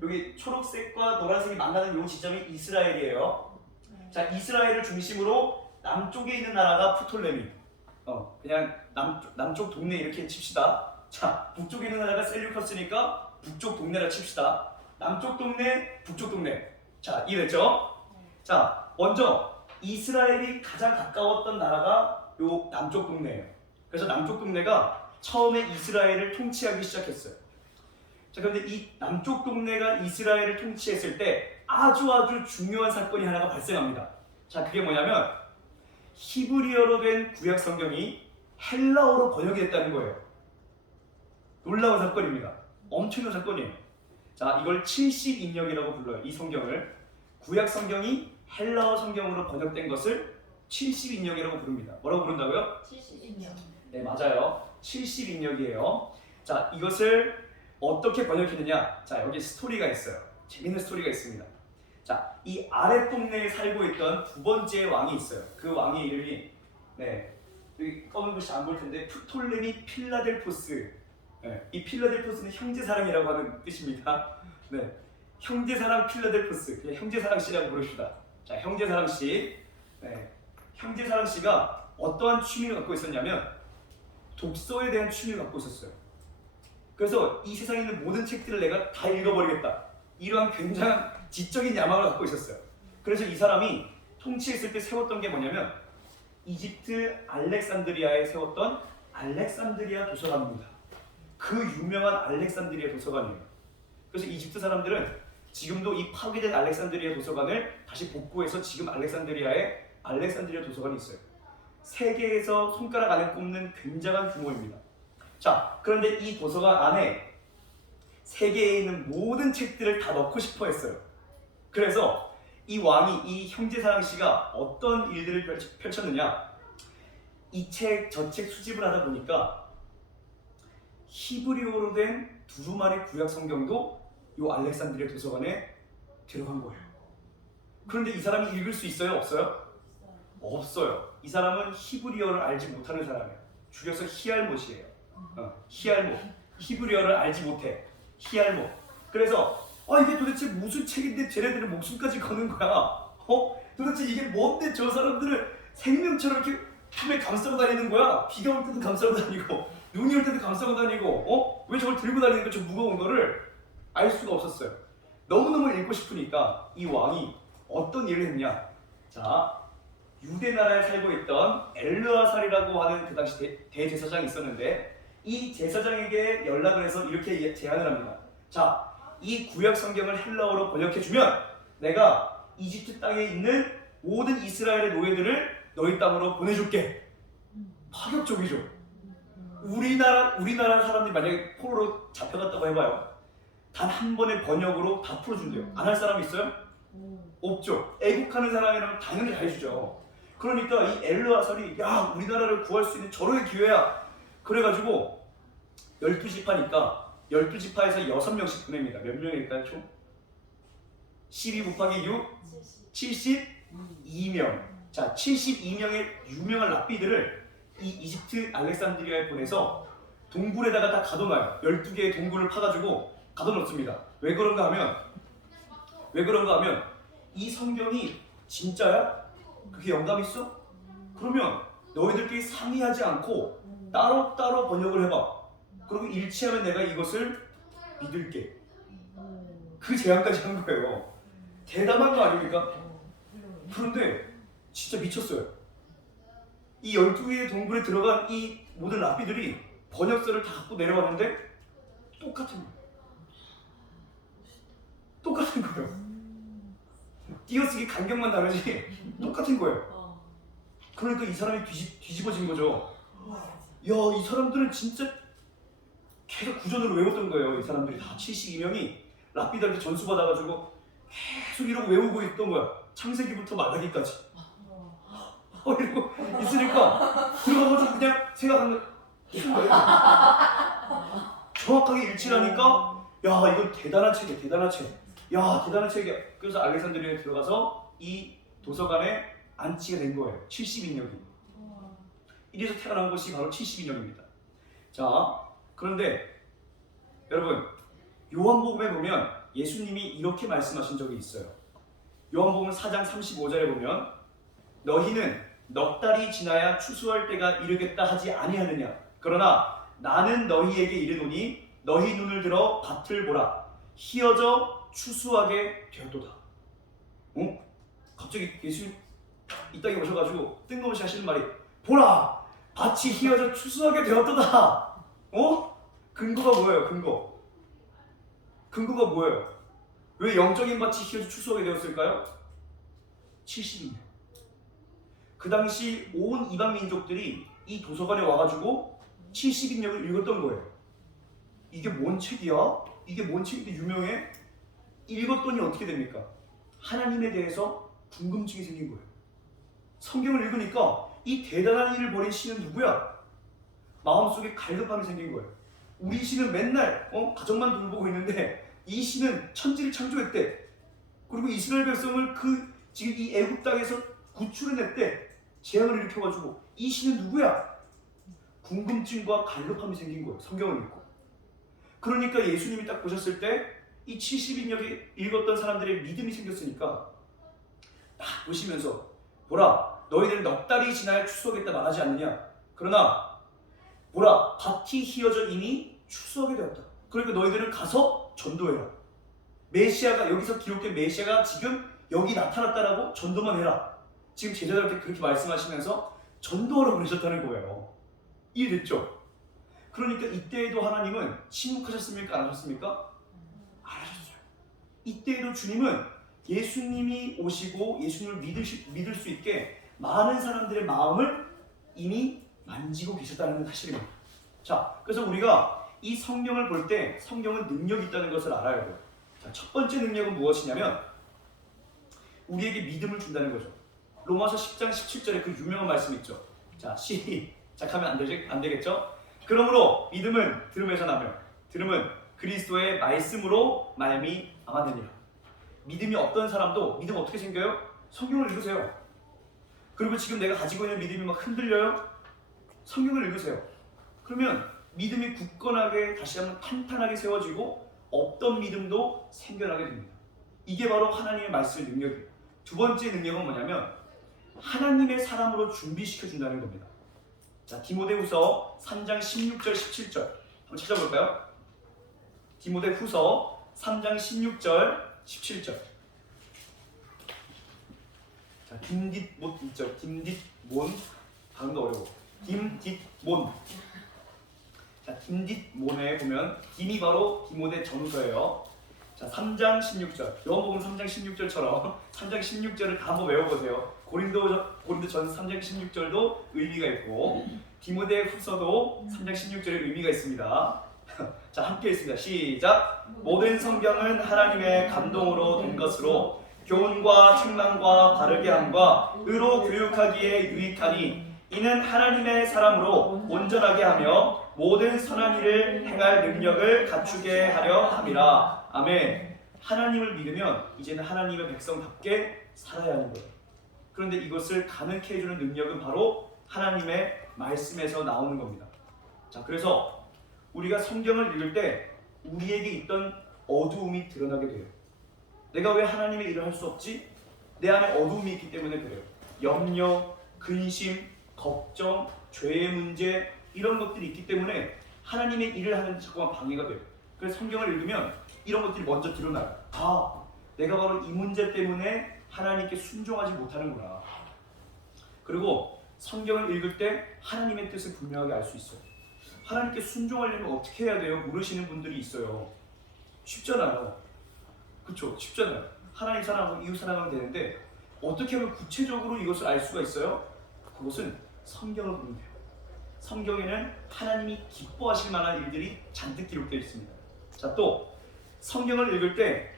여기 초록색과 노란색이 만나는 이 지점이 이스라엘이에요. 자, 이스라엘을 중심으로 남쪽에 있는 나라가 프톨레미. 그냥 남쪽 동네 이렇게 칩시다. 자, 북쪽에 있는 나라가 셀류커스니까 북쪽 동네라 칩시다. 남쪽 동네, 북쪽 동네. 자, 이해됐죠? 자, 먼저 이스라엘이 가장 가까웠던 나라가 요 남쪽 동네예요. 그래서 남쪽 동네가 처음에 이스라엘을 통치하기 시작했어요. 자, 그런데 이 남쪽 동네가 이스라엘을 통치했을 때 아주 중요한 사건이 하나가 발생합니다. 자, 그게 뭐냐면 히브리어로 된 구약 성경이 헬라어로 번역이 됐다는 거예요. 놀라운 사건입니다. 엄청난 사건이에요. 자, 이걸 70인역이라고 불러요. 이 성경을. 구약 성경이 헬라어 성경으로 번역된 것을 70인역이라고 부릅니다. 뭐라고 부른다고요? 70년. 네, 맞아요. 70인역이에요. 자, 이것을 어떻게 번역했느냐? 자, 여기 스토리가 있어요. 재밌는 스토리가 있습니다. 자, 이 아랫 동네에 살고 있던 두 번째 왕이 있어요. 그 왕의 이름이 여기 검은 글씨 안 보일 텐데 프톨레미 필라델포스. 네, 이 필라델포스는 형제사랑이라고 하는 뜻입니다. 네, 형제사랑 필라델포스. 그냥 형제사랑씨라고 부릅시다. 자, 형제사랑씨. 네, 형제사랑씨가 어떠한 취미를 갖고 있었냐면 독서에 대한 취미를 갖고 있었어요. 그래서 이 세상에 있는 모든 책들을 내가 다 읽어버리겠다. 이러한 굉장한 지적인 야망을 갖고 있었어요. 그래서 이 사람이 통치했을 때 세웠던 게 뭐냐면 이집트 알렉산드리아에 세웠던 알렉산드리아 도서관입니다. 그 유명한 알렉산드리아 도서관이에요. 그래서 이집트 사람들은 지금도 이 파괴된 알렉산드리아 도서관을 다시 복구해서 지금 알렉산드리아에 알렉산드리아 도서관이 있어요. 세계에서 손가락 안에 꼽는 굉장한 규모입니다. 자, 그런데 이 도서관 안에 세계에 있는 모든 책들을 다 넣고 싶어 했어요. 그래서 이 왕이, 이 형제사랑씨가 어떤 일들을 펼쳤느냐, 이 책, 저 책 수집을 하다 보니까 히브리어로 된 두루마리 구약 성경도 이 알렉산드리아 도서관에 들어간 거예요. 그런데 이 사람이 읽을 수 있어요? 없어요? 없어요. 이 사람은 히브리어를 알지 못하는 사람이에요. 줄여서 히알못이에요. 히알못. 히브리어를 알지 못해. 히알못. 그래서 이게 도대체 무슨 책인데 쟤네들은 목숨까지 거는 거야. 도대체 이게 뭔데 저 사람들을 생명처럼 이렇게 품에 감싸고 다니는 거야. 비가 올 때도 감싸고 다니고 눈이 올 때도 감싸고 다니고 왜 저걸 들고 다니는 거야? 저 무거운 거를 알 수가 없었어요. 너무너무 읽고 싶으니까 이 왕이 어떤 일을 했냐. 자, 유대 나라에 살고 있던 엘르아살이라고 하는 그 당시 대제사장이 있었는데 이 제사장에게 연락을 해서 이렇게 제안을 합니다. 자, 이 구약 성경을 헬라어로 번역해주면 내가 이집트 땅에 있는 모든 이스라엘의 노예들을 너희 땅으로 보내줄게. 파격적이죠. 우리나라 사람들이 만약에 포로로 잡혀갔다고 해봐요. 단 한 번의 번역으로 다 풀어준대요. 안 할 사람 있어요? 없죠. 애국하는 사람이라면 당연히 다 해주죠. 그러니까 이 엘르아살이 야, 우리나라를 구할 수 있는 절호의 기회야. 그래가지고 12지파니까 12지파에서 6명씩 보냅니다. 몇 명일까요 총? 12 곱하기 6? 72명. 자, 72명의 유명한 랍비들을 이 이집트 알렉산드리아에 보내서 동굴에다가 다 가둬놔요. 12개의 동굴을 파가지고 가둬놓습니다. 왜 그런가 하면 이 성경이 진짜야? 그게 영감 있어? 그러면 너희들끼리 상의하지 않고 따로따로 번역을 해봐. 그리고 일치하면 내가 이것을 믿을게. 그 제안까지 한 거예요. 대담한 거 아닙니까? 그런데 진짜 미쳤어요. 이 12개의 동굴에 들어간 이 모든 랍비들이 번역서를 다 갖고 내려왔는데 똑같은 거예요. 똑같은 거예요. 띄어쓰기 간격만 다르지 똑같은 거예요. 그러니까 이 사람이 뒤집어진 거죠. 야, 이 사람들은 진짜 계속 구전으로 외웠던 거예요. 이 사람들이 다 72명이 랍비들한테 전수 받아가지고 계속 이러고 외우고 있던 거야. 창세기부터 말라기까지. 이러고 있으니까 들어가가지고 그냥 생각하는 거예요. 정확하게 일치하니까 야, 이건 대단한 책이야. 대단한 책. 야, 대단한 책이야. 그래서 알렉산드리아에 들어가서 이 도서관에 안치가 된 거예요. 72년이. 이래서 태어난 것이 바로 72년입니다. 자, 그런데 여러분, 요한복음에 보면 예수님이 이렇게 말씀하신 적이 있어요. 요한복음 4장 35절에 보면 너희는 넉 달이 지나야 추수할 때가 이르겠다 하지 아니하느냐. 그러나 나는 너희에게 이르노니 너희 눈을 들어 밭을 보라. 희어져 추수하게 되었도다. 갑자기 예수님 이 땅에 오셔가지고 뜬금없이 하시는 말이 보라! 밭이 희어져 추수하게 되었도다. 근거가 뭐예요? 근거가 뭐예요? 왜 영적인 밭이 희어져 추수하게 되었을까요? 70년. 그 당시 온 이방 민족들이 이 도서관에 와가지고 70인역을 읽었던 거예요. 이게 뭔 책이야? 이게 뭔 책인데 유명해? 읽었더니 어떻게 됩니까? 하나님에 대해서 궁금증이 생긴 거예요. 성경을 읽으니까 이 대단한 일을 벌인 신은 누구야? 마음속에 갈급함이 생긴 거예요. 우리 신은 맨날 가정만 돌보고 있는데 이 신은 천지를 창조했대. 그리고 이스라엘 백성을 지금 이 애굽 땅에서 구출해냈대. 재앙을 일으켜가지고 이 신은 누구야? 궁금증과 갈급함이 생긴 거예요. 성경을 읽고. 그러니까 예수님이 딱 보셨을 때 이 70인역에 읽었던 사람들의 믿음이 생겼으니까 딱 보시면서 보라, 너희들은 넉 달이 지나야 추수하겠다 말하지 않느냐. 그러나 보라, 밭이 희어져 이미 추수하게 되었다. 그러니까 너희들은 가서 전도해라. 메시아가, 여기서 기록된 메시아가 지금 여기 나타났다라고 전도만 해라. 지금 제자들한테 그렇게 말씀하시면서 전도하라고 그러셨다는 거예요. 이해됐죠? 그러니까 이때에도 하나님은 침묵하셨습니까? 안 하셨습니까? 안 하셨어요. 이때에도 주님은 예수님이 오시고 예수님을 믿을 수 있게 많은 사람들의 마음을 이미 만지고 계셨다는 사실입니다. 자, 그래서 우리가 이 성경을 볼 때 성경은 능력이 있다는 것을 알아야 돼요. 자, 첫 번째 능력은 무엇이냐면 우리에게 믿음을 준다는 거죠. 로마서 10장 17절에 그 유명한 말씀 있죠. 자, 시작하면 안 되겠죠? 그러므로 믿음은 들음에서 나며 들음은 그리스도의 말씀으로 말미암았느니라. 믿음이 없던 사람도 믿음 어떻게 생겨요? 성경을 읽으세요. 그리고 지금 내가 가지고 있는 믿음이 막 흔들려요? 성경을 읽으세요. 그러면 믿음이 굳건하게 다시 한번 탄탄하게 세워지고 없던 믿음도 생겨나게 됩니다. 이게 바로 하나님의 말씀의 능력이에요. 두 번째 능력은 뭐냐면 하나님의 사람으로 준비시켜준다는 겁니다. 자, 디모데후서 3장 16절 17절 한번 찾아볼까요? 디모데후서 3장 16절 17절. 자, 딤딧못 있죠? 딤딧몬. 발음도 어려워. 딤딧몬. 자, 딤딧몬에 보면 딤이 바로 디모데 전서예요. 자, 3장 16절. 요한복음 3장 16절처럼 3장 16절을 다 한번 외워보세요. 고린도전 3장 16절도 의미가 있고 디모데 후서도 3장 16절에 의미가 있습니다. 자, 함께 읽습니다. 시작. 모든 성경은 하나님의 감동으로 된 것으로 교훈과 책망과 바르게 함과 의로 교육하기에 유익하니 이는 하나님의 사람으로 온전하게 하며 모든 선한 일을 행할 능력을 갖추게 하려 함이라. 아멘. 하나님을 믿으면 이제는 하나님의 백성답게 살아야 하는 거예요. 그런데 이것을 가능케 해주는 능력은 바로 하나님의 말씀에서 나오는 겁니다. 자, 그래서 우리가 성경을 읽을 때 우리에게 있던 어두움이 드러나게 돼요. 내가 왜 하나님의 일을 할 수 없지? 내 안에 어두움이 있기 때문에 그래요. 염려, 근심, 걱정, 죄의 문제 이런 것들이 있기 때문에 하나님의 일을 하는 데 자꾸만 방해가 돼요. 그래서 성경을 읽으면 이런 것들이 먼저 드러나요. 아, 내가 바로 이 문제 때문에 하나님께 순종하지 못하는구나. 그리고 성경을 읽을 때 하나님의 뜻을 분명하게 알 수 있어요. 하나님께 순종하려면 어떻게 해야 돼요? 물으시는 분들이 있어요. 쉽잖아요. 그렇죠? 쉽잖아요. 하나님 사랑하고 이웃 사랑하면 되는데 어떻게 하면 구체적으로 이것을 알 수가 있어요? 그것은 성경을 보면 돼요. 성경에는 하나님이 기뻐하실 만한 일들이 잔뜩 기록되어 있습니다. 자, 또 성경을 읽을 때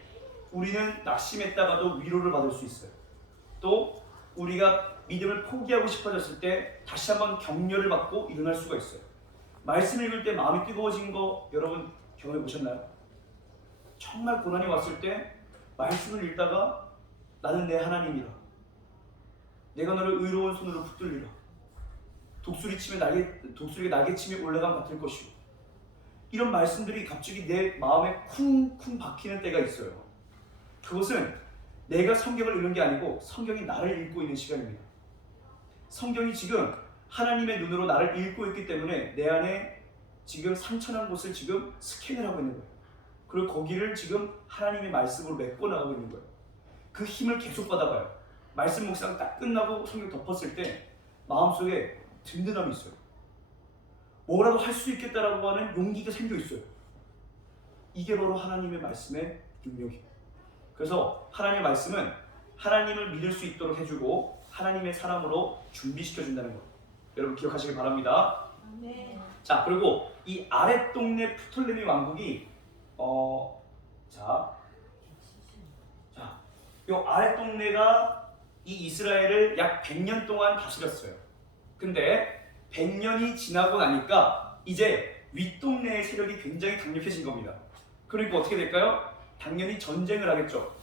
우리는 낙심했다가도 위로를 받을 수 있어요. 또 우리가 믿음을 포기하고 싶어졌을 때 다시 한번 격려를 받고 일어날 수가 있어요. 말씀 읽을 때 마음이 뜨거워진 거 여러분 경험해 보셨나요? 정말 고난이 왔을 때 말씀을 읽다가 나는 내 하나님이라. 내가 너를 의로운 손으로 붙들리라. 독수리가 날개치며 올라감 같을 것이고. 이런 말씀들이 갑자기 내 마음에 쿵쿵 박히는 때가 있어요. 그것은 내가 성경을 읽는 게 아니고 성경이 나를 읽고 있는 시간입니다. 성경이 지금 하나님의 눈으로 나를 읽고 있기 때문에 내 안에 지금 상처난 곳을 지금 스캔을 하고 있는 거예요. 그리고 거기를 지금 하나님의 말씀으로 메꿔 나가고 있는 거예요. 그 힘을 계속 받아가요. 말씀 묵상 딱 끝나고 성경 덮었을 때 마음속에 든든함이 있어요. 뭐라도 할 수 있겠다라고 하는 용기가 생겨 있어요. 이게 바로 하나님의 말씀의 능력이에요. 그래서 하나님의 말씀은 하나님을 믿을 수 있도록 해주고 하나님의 사람으로 준비시켜준다는 거 여러분 기억하시길 바랍니다. 네. 자, 그리고 이 아랫 동네 프톨레미 왕국이 자, 요 아래 동네가 이 이스라엘을 약 100년 동안 다스렸어요. 근데 100년이 지나고 나니까 이제 윗동네의 세력이 굉장히 강력해진 겁니다. 그러니까 어떻게 될까요? 당연히 전쟁을 하겠죠.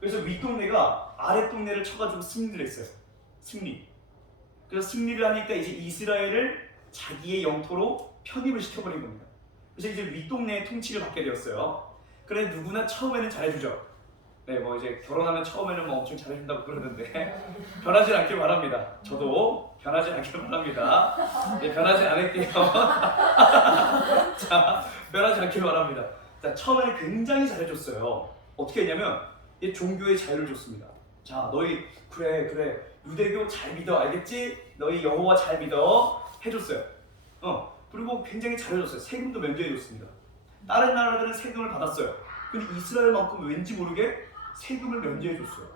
그래서 윗동네가 아랫동네를 쳐가지고 승리를 했어요. 승리. 그래서 승리를 하니까 이제 이스라엘을 자기의 영토로 편입을 시켜버린 겁니다. 그래서 이제 윗동네의 통치를 받게 되었어요. 그래 누구나 처음에는 잘해주죠. 네, 뭐 이제 결혼하면 처음에는 뭐 엄청 잘해준다고 그러는데 변하지 않길 바랍니다. 저도 변하지 않길 바랍니다. 네, 변하지 않을게요. 자, 변하지 않길 바랍니다. 자, 처음에는 굉장히 잘해줬어요. 어떻게 했냐면 이 종교의 자유를 줬습니다. 자, 너희 그래 유대교 잘 믿어, 알겠지? 너희 여호와 잘 믿어 해줬어요. 그리고 굉장히 잘해줬어요. 세금도 면제해줬습니다. 다른 나라들은 세금을 받았어요. 근데 이스라엘만큼 왠지 모르게 세금을 면제해줬어요.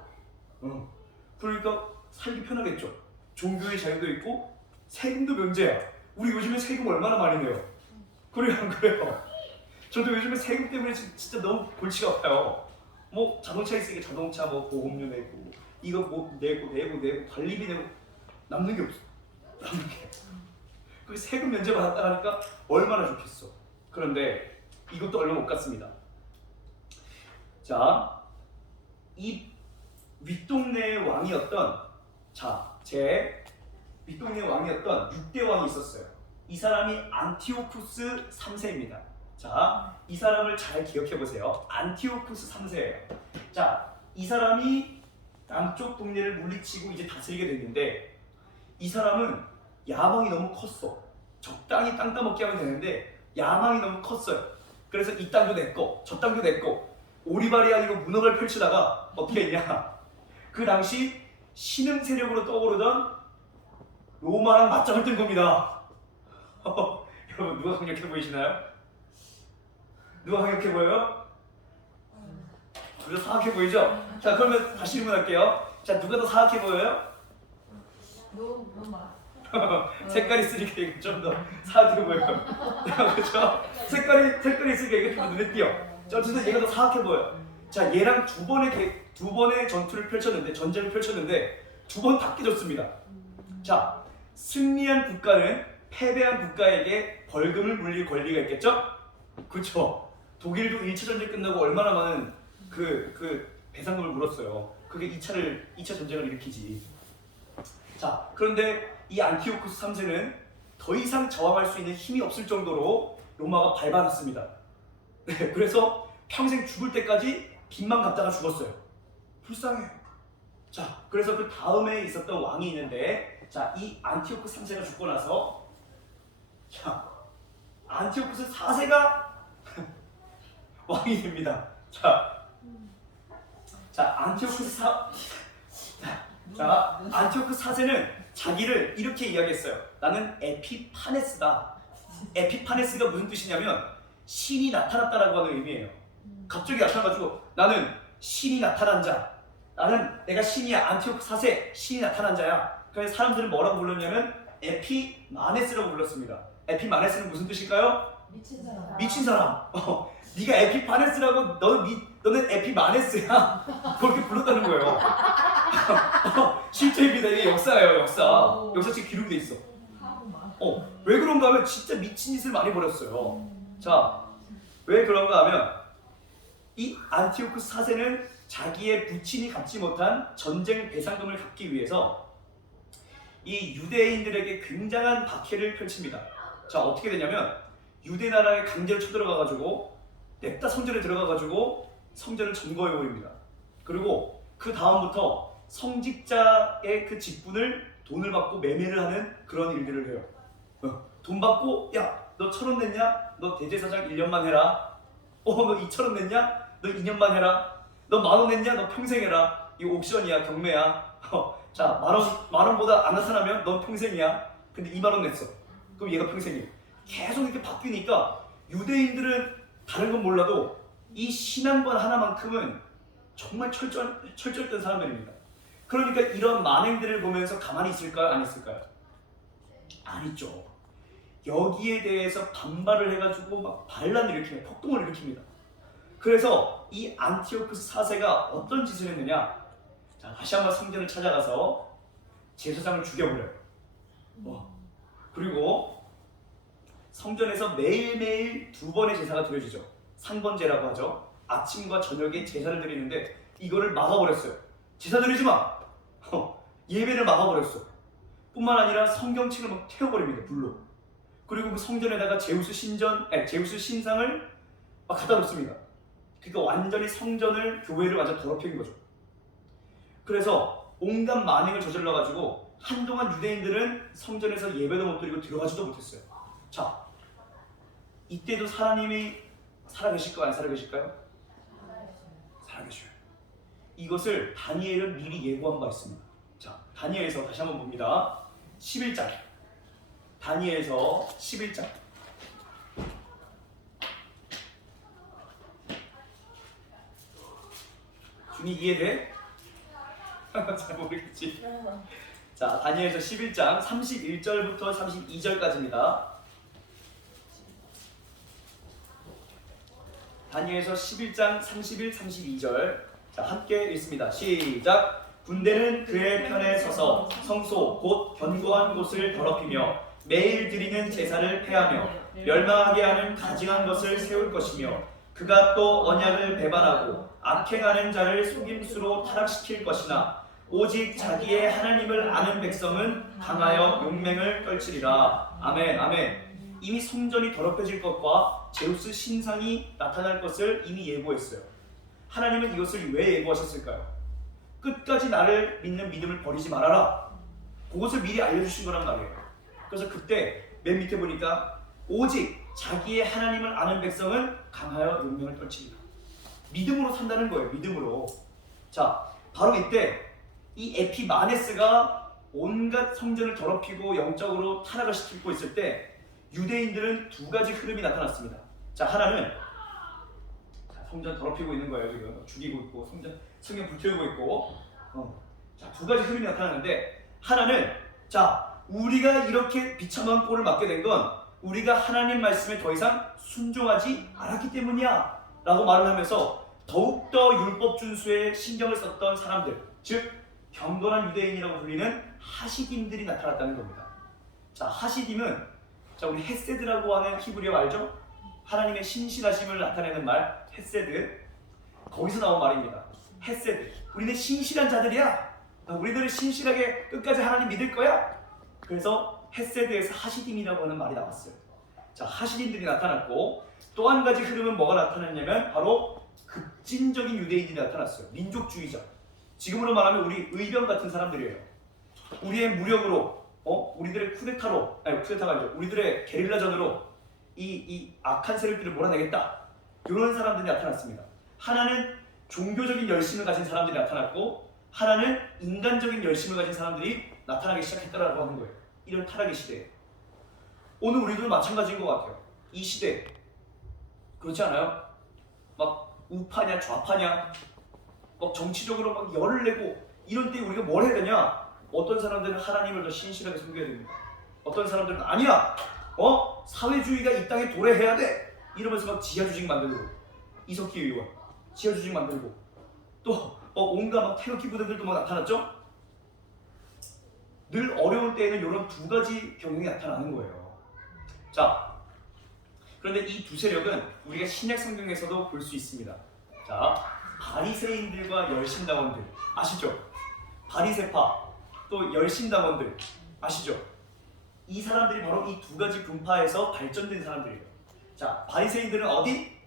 그러니까 살기 편하겠죠. 종교의 자유도 있고 세금도 면제야. 우리 요즘에 세금 얼마나 많이 내요? 그래요, 안 그래요? 저도 요즘에 세금 때문에 진짜 너무 골치가 아파요. 뭐 자동차 있으니까 자동차 뭐 보험료 내고 이거 뭐 내고 관리비 내고 남는 게 없어. 남는 게. 그 세금 면제 받았다 하니까 얼마나 좋겠어. 그런데 이것도 얼마 못 갔습니다. 자, 이 윗동네의 왕이었던 제 윗동네의 왕이었던 6대 왕이 있었어요. 이 사람이 안티오쿠스 3세입니다. 자, 이 사람을 잘 기억해 보세요. 안티오쿠스 3세예요. 자, 이 사람이 남쪽 동네를 물리치고 이제 다스리게 됐는데 이 사람은 야망이 너무 컸어. 적당히 땅 따먹게 하면 되는데 야망이 너무 컸어요. 그래서 이 땅도 내 거, 저 땅도 내 거. 오리발이 아니고 문어발 펼치다가 어떻게 했냐? 그 당시 신흥 세력으로 떠오르던 로마랑 맞짱을 뜬 겁니다. 여러분 누가 강력해 보이시나요? 누가 강력해 보여요? 누가 사악해 보이죠? 자, 그러면 다시 질문할게요. 자, 누가 더 사악해 보여요? 로마. 색깔이 있으니까 이게 좀 더 사악해 보여요. 그렇죠? 색깔이 있으니까 이게 좀 더 눈에 띄어. 어쨌든 얘가 더 사악해 보여요. 자, 얘랑 두 번의 전투를 펼쳤는데 전쟁을 펼쳤는데 두 번 다 깨졌습니다. 자, 승리한 국가는 패배한 국가에게 벌금을 물릴 권리가 있겠죠? 그렇죠? 독일도 1차 전쟁 끝나고 얼마나 많은 그 배상금을 물었어요. 그게 2차 전쟁을 일으키지. 자, 그런데 이 안티오쿠스 3세는 더 이상 저항할 수 있는 힘이 없을 정도로 로마가 밟아놨습니다. 네, 그래서 평생 죽을 때까지 빚만 갚다가 죽었어요. 불쌍해. 자, 그래서 그 다음에 있었던 왕이 있는데, 자, 이 안티오쿠스 3세가 죽고 나서, 자, 안티오쿠스 4세가 왕이 됩니다. 자, 안티오쿠스 4세는 자기를 이렇게 이야기했어요. 나는 에피파네스다. 에피파네스가 무슨 뜻이냐면 신이 나타났다라고 하는 의미예요. 갑자기 나타나가지고 나는 신이 나타난 자. 내가 신이야. 안티오쿠스 4세 신이 나타난 자야. 그래서 사람들은 뭐라고 불렀냐면 에피마네스라고 불렀습니다. 에피마네스는 무슨 뜻일까요? 미친 사람. 미친 사람. 네가 에피파네스라고 너는 에피마네스야. 그렇게 불렀다는 거예요. 실제입니다. 이게 역사예요. 역사책 기록이 돼 있어. 왜 그런가 하면 진짜 미친 짓을 많이 벌였어요. 자, 왜 그런가 하면 이 안티오쿠스 4세는 자기의 부친이 갚지 못한 전쟁 배상금을 갚기 위해서 이 유대인들에게 굉장한 박해를 펼칩니다. 자, 어떻게 되냐면 유대 나라에 강제로 쳐들어가가지고 냅다 성전에 들어가가지고 성전을 점거해버립니다. 그리고 그 다음부터 성직자의 그 직분을 돈을 받고 매매를 하는 그런 일들을 해요. 돈 받고 야, 너 1,000원 냈냐? 너 대제사장 1년만 해라. 너 2,000원 냈냐? 너 2년만 해라. 너 10,000원 냈냐? 너 평생 해라. 이거 옥션이야, 경매야. 자, 만 원보다 안 나타나면 넌 평생이야. 근데 2만 원 냈어. 그럼 얘가 평생이야. 계속 이렇게 바뀌니까 유대인들은 다른 건 몰라도 이 신앙관 하나만큼은 정말 철저했던 사람들입니다. 그러니까 이런 만행들을 보면서 가만히 있을까요? 안 있을까요? 안 있죠. 여기에 대해서 반발을 해가지고 막 반란을 일으킵니다. 폭동을 일으킵니다. 그래서 이 안티오쿠스 4세가 어떤 짓을 했느냐? 자, 다시 한번 성전을 찾아가서 제사장을 죽여버려요. 그리고 성전에서 매일매일 2번의 제사가 드려지죠. 상번제라고 하죠. 아침과 저녁에 제사를 드리는데 이거를 막아버렸어요. 제사 드리지 마! 예배를 막아버렸어. 뿐만 아니라 성경책을 막 태워버립니다. 불로. 그리고 그 성전에다가 제우스 신상을 막 갖다 놓습니다. 그러니까 완전히 성전을, 교회를 완전 더럽힌 거죠. 그래서 온갖 만행을 저질러가지고 한동안 유대인들은 성전에서 예배도 못 드리고 들어가지도 못했어요. 자, 이때도 하나님이 살아계실까요? 안 살아계실까요? 살아계셔요. 이것을 다니엘은 미리 예고한 바 있습니다. 자, 다니엘서 다시 한번 봅니다. 11장. 다니엘서 11장. 준이 이해돼? 잘 모르겠지. 자, 다니엘서 11장 31절부터 32절까지입니다. 다니엘서 11장 31, 32절. 자, 함께 읽습니다. 시작. 군대는 그의 편에 서서 성소 곧 견고한 곳을 더럽히며 매일 드리는 제사를 폐하며 멸망하게 하는 가증한 것을 세울 것이며 그가 또 언약을 배반하고 악행하는 자를 속임수로 타락시킬 것이나 오직 자기의 하나님을 아는 백성은 강하여 용맹을 떨치리라. 아멘, 아멘. 이미 성전이 더럽혀질 것과 제우스 신상이 나타날 것을 이미 예고했어요. 하나님은 이것을 왜 예고하셨을까요? 끝까지 나를 믿는 믿음을 버리지 말아라. 그것을 미리 알려주신 거란 말이에요. 그래서 그때 맨 밑에 보니까 오직 자기의 하나님을 아는 백성은 강하여 용맹을 떨칩니다. 믿음으로 산다는 거예요. 믿음으로. 자, 바로 이때 이 에피마네스가 온갖 성전을 더럽히고 영적으로 타락을 시키고 있을 때 유대인들은 두 가지 흐름이 나타났습니다. 자, 하나는 성전 더럽히고 있는 거예요. 지금 죽이고 있고 성경 불태우고 있고 자, 두 가지 흐름이 나타나는데 하나는 자, 우리가 이렇게 비참한 꼴을 맞게 된 건 우리가 하나님 말씀에 더 이상 순종하지 않았기 때문이야 라고 말을 하면서 더욱더 율법 준수에 신경을 썼던 사람들, 즉 경건한 유대인이라고 불리는 하시딤들이 나타났다는 겁니다. 자, 하시딤은 자, 우리 헤세드라고 하는 히브리어 알죠? 하나님의 신실하심을 나타내는 말 헤세드. 거기서 나온 말입니다. 헤세드. 우리는 신실한 자들이야. 우리들은 신실하게 끝까지 하나님 믿을 거야. 그래서 헤세드에서 하시딤이라고 하는 말이 나왔어요. 자, 하시딤들이 나타났고 또 한 가지 흐름은 뭐가 나타났냐면 바로 급진적인 유대인들이 나타났어요. 민족주의자. 지금으로 말하면 우리 의병 같은 사람들이에요. 우리의 무력으로, 우리들의 쿠데타가 아니죠. 우리들의 게릴라전으로 이 악한 세력들을 몰아내겠다. 이런 사람들이 나타났습니다. 하나는 종교적인 열심을 가진 사람들이 나타났고 하나는 인간적인 열심을 가진 사람들이 나타나기 시작했다라고 하는 거예요. 이런 타락의 시대에 오늘 우리도 마찬가지인 것 같아요. 이 시대 그렇지 않아요? 막 우파냐 좌파냐 막 정치적으로 막 열을 내고 이런 때 우리가 뭘 해야 되냐? 어떤 사람들은 하나님을 더 신실하게 섬겨야 됩니다. 어떤 사람들은 아니야! 사회주의가 이 땅에 도래해야 돼! 이러면서 막 지하주직 만들고 이석기 의원 지하주직 만들고 또 온갖 막 테러 기부들도 막 나타났죠? 늘 어려울 때에는 이런 두 가지 경향이 나타나는 거예요. 자, 그런데 이 두 세력은 우리가 신약 성경에서도 볼 수 있습니다. 자, 바리새인들과 열심당원들 아시죠? 바리새파 또 열심당원들 아시죠? 이 사람들이 바로 이 두 가지 분파에서 발전된 사람들이에요. 자, 바리새인들은 어디?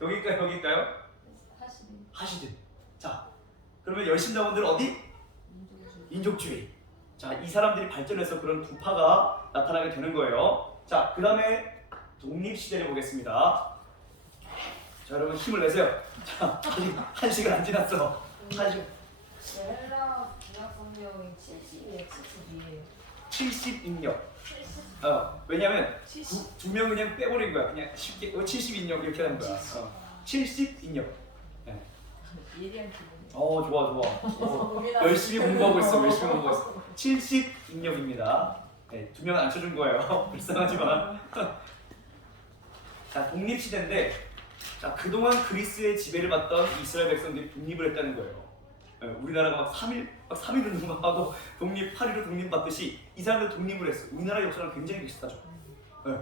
여기일까요? 하시든. 자, 그러면 열심당원들은 어디? 민족주의. 자, 이 사람들이 발전해서 그런 분파가 나타나게 되는 거예요. 자, 그 다음에 독립시대를 보겠습니다. 자, 여러분 힘을 내세요. 자, 아직 1시간 안 지났어. 1시간. 헬라 구약 성경이 70이에요, 72예요. 70인력. 왜냐면 두 명 그냥 빼버린 거야. 그냥 쉽게 70인력 이렇게 하는 거야. 70인력. 네. 예리한 기분. 좋아. 열심히 공부하고 있어. 70인력입니다. 네, 2명은 안 쳐준 거예요. 불쌍하지만. 자, 독립시대인데, 자, 그동안 그리스의 지배를 받던 이스라엘 백성들이 독립을 했다는 거예요. 네, 우리나라가 막 3일 운동하고 독립, 8.15 독립받듯이 이 사람들 독립을 했어. 우리나라 역사랑 굉장히 비슷하죠. 네.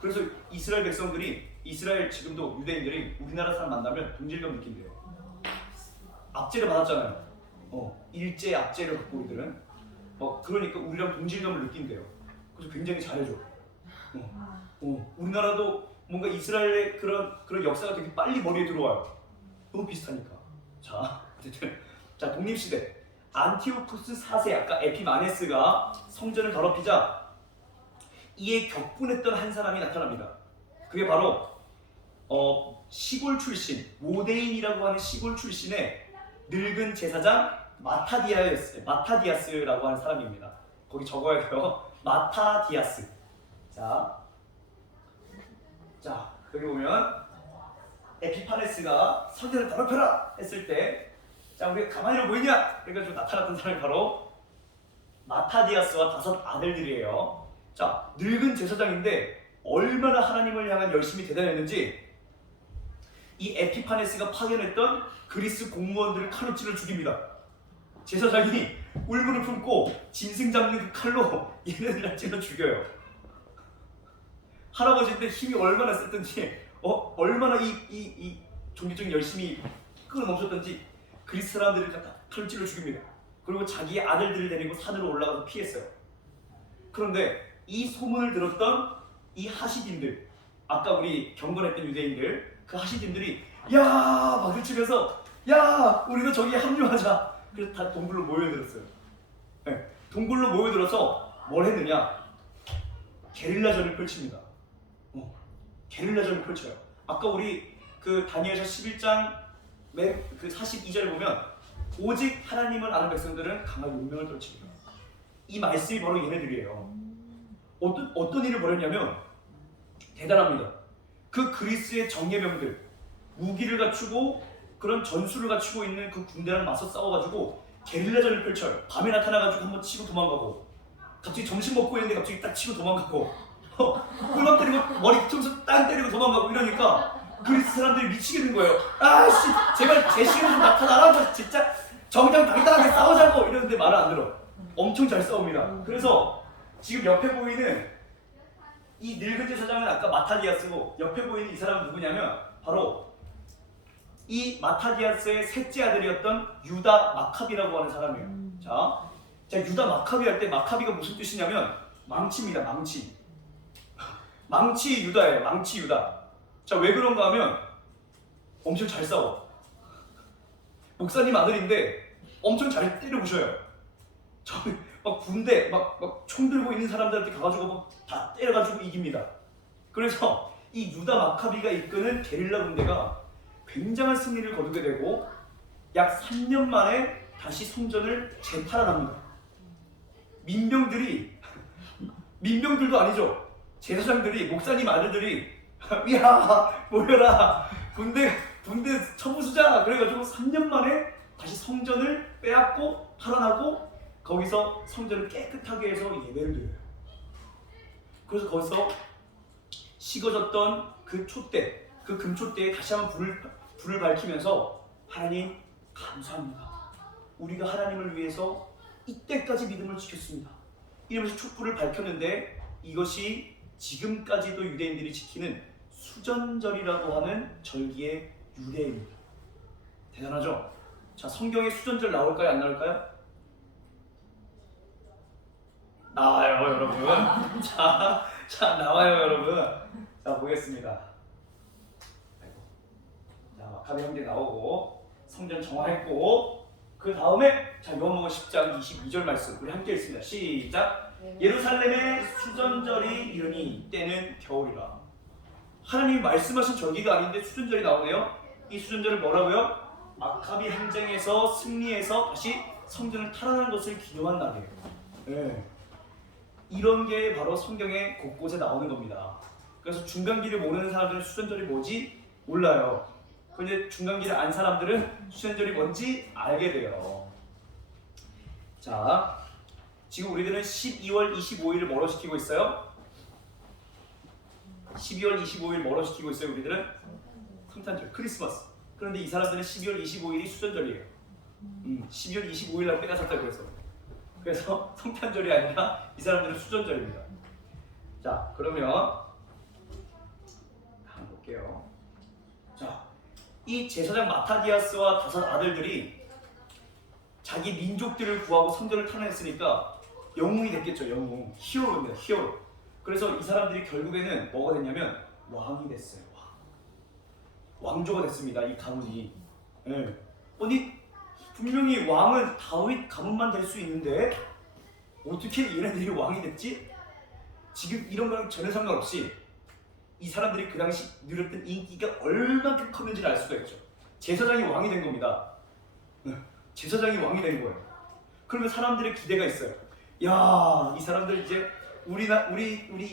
그래서 이스라엘 백성들이, 이스라엘 지금도 유대인들이 우리나라 사람 만나면 동질감 느낀대요. 압제를 받았잖아요. 일제 압제를 받고 우리들은. 그러니까 우리랑 동질감을 느낀대요. 그래서 굉장히 잘해줘. 우리나라도 뭔가 이스라엘의 그런 역사가 되게 빨리 머리에 들어와요. 너무 비슷하니까. 자, 어쨌든 자, 독립시대. 안티오쿠스 4세, 아까 에피마네스가 성전을 더럽히자 이에 격분했던 한 사람이 나타납니다. 그게 바로 시골 출신, 모데인이라고 하는 시골 출신의 늙은 제사장 마타디아스라고 하는 사람입니다. 거기 적어야 돼요. 마타디아스. 자, 여기 보면 에피파네스가 성전을 더럽혀라 했을 때, 자, 우리가 가만히 보이냐? 그래가지고 나타났던 사람이 바로 마타디아스와 5 아들들이에요. 자, 늙은 제사장인데 얼마나 하나님을 향한 열심이 대단했는지 이 에피파네스가 파견했던 그리스 공무원들을 칼로 찔러 죽입니다. 제사장이 울분을 품고 짐승 잡는 그 칼로 얘네들을 찔러 죽여요. 할아버지인데 힘이 얼마나 셌던지, 얼마나 이 종교적인 열심이 끌어넘쳤던지 그리스 사람들을 갖다 칼로 찔러 죽입니다. 그리고 자기의 아들들을 데리고 산으로 올라가서 피했어요. 그런데 이 소문을 들었던 이 하시딘들, 아까 우리 경건했던 유대인들, 그 하시딘들이 야! 박수 치면서 야! 우리도 저기에 합류하자. 그래서 다 동굴로 모여들었어요. 네, 동굴로 모여들어서 뭘 했느냐? 게릴라전을 펼칩니다. 게릴라전을 펼쳐요. 아까 우리 그 다니엘서 11장 그 42절을 보면 오직 하나님을 아는 백성들은 강한 운명을 떨칩니다. 이 말씀이 바로 얘네들이에요. 어떤 일을 벌였냐면 대단합니다. 그 그리스의 정예병들, 무기를 갖추고 그런 전술을 갖추고 있는 그 군대랑 맞서 싸워가지고 게릴라전을 펼쳐요. 밤에 나타나가지고 한번 치고 도망가고, 갑자기 점심 먹고 있는데 갑자기 딱 치고 도망가고, 꿀밤 때리고 머리 뒤통수 땅 때리고 도망가고 이러니까 그리스 사람들이 미치겠는 거예요. 아씨, 제발 제 시간에 좀 나타나라. 진짜 정장 당당하게 싸우자고 이러는데 말을 안 들어. 엄청 잘 싸웁니다. 그래서 지금 옆에 보이는 이 늙은 제사장은 아까 마타디아스고, 옆에 보이는 이 사람은 누구냐면 바로 이 마타디아스의 셋째 아들이었던 유다 마카비라고 하는 사람이에요. 자, 유다 마카비 할 때 마카비가 무슨 뜻이냐면 망치입니다. 망치 유다예요. 망치 유다. 자, 왜 그런가 하면 엄청 잘 싸워. 목사님 아들인데 엄청 잘 때려 부셔요. 막 군대 막 총 들고 있는 사람들한테 가가지고 막 다 때려가지고 이깁니다. 그래서 이 유다 마카비가 이끄는 게릴라 군대가 굉장한 승리를 거두게 되고 약 3년 만에 다시 성전을 재탈환합니다. 민병들도 아니죠. 제사장들이, 목사님 아들들이 야 모여라, 군대 쳐부수자. 그래가지고 3년 만에 다시 성전을 빼앗고 탈환하고 거기서 성전을 깨끗하게 해서 예배를 드려요. 그래서 거기서 식어졌던 그 촛대, 그 금촛대에 다시 한번 불을 밝히면서 하나님 감사합니다. 우리가 하나님을 위해서 이때까지 믿음을 지켰습니다. 이러면서 촛불을 밝혔는데 이것이 지금까지도 유대인들이 지키는 수전절이라고 하는 절기의 유래입니다. 대단하죠? 자, 성경에 수전절 나올까요? 안 나올까요? 나와요, 여러분. 자, 나와요, 여러분. 자, 보겠습니다. 자, 마카비 형제 나오고 성전 정화했고, 그 다음에 자, 요한복음 10장 22절 말씀 우리 함께 읽습니다. 시작. 예루살렘의 수전절이 이르니 때는 겨울이라. 하나님이 말씀하신 절기가 아닌데 수전절이 나오네요. 이 수전절을 뭐라고요? 마카비 항쟁에서 승리해서 다시 성전을 탈환하는 것을 기념한 날이에요. 네. 이런 게 바로 성경에 곳곳에 나오는 겁니다. 그래서 중간기를 모르는 사람들은 수전절이 뭔지 몰라요. 근데 중간기를 안 사람들은 수전절이 뭔지 알게 돼요. 자, 지금 우리들은 12월 25일을 뭐로 시키고 있어요? 12월 25일 뭐로 시키고 있어요? 우리들은 성탄절, 크리스마스. 그런데 이 사람들은 12월 25일이 수전절이에요. 12월 25일날 빼앗았다 그래서 성탄절이 아니라 이 사람들은 수전절입니다. 자, 그러면 한번 볼게요. 자, 이 제사장 마타디아스와 5 아들들이 자기 민족들을 구하고 성전을 탄원했으니까 영웅이 됐겠죠. 영웅, 히어로입니다. 히어로. 그래서 이 사람들이 결국에는 뭐가 됐냐면 왕이 됐어요. 왕조가 됐습니다. 이 가문이. 네. 아니 분명히 왕은 다윗 가문만 될 수 있는데 어떻게 얘네들이 왕이 됐지? 지금 이런 거랑 전혀 상관없이 이 사람들이 그 당시 누렸던 인기가 얼마큼 컸는지를 알 수가 있죠. 제사장이 왕이 된 겁니다. 제사장이 왕이 된 거예요. 그러면 사람들의 기대가 있어요. 야, 이 사람들 이제 우리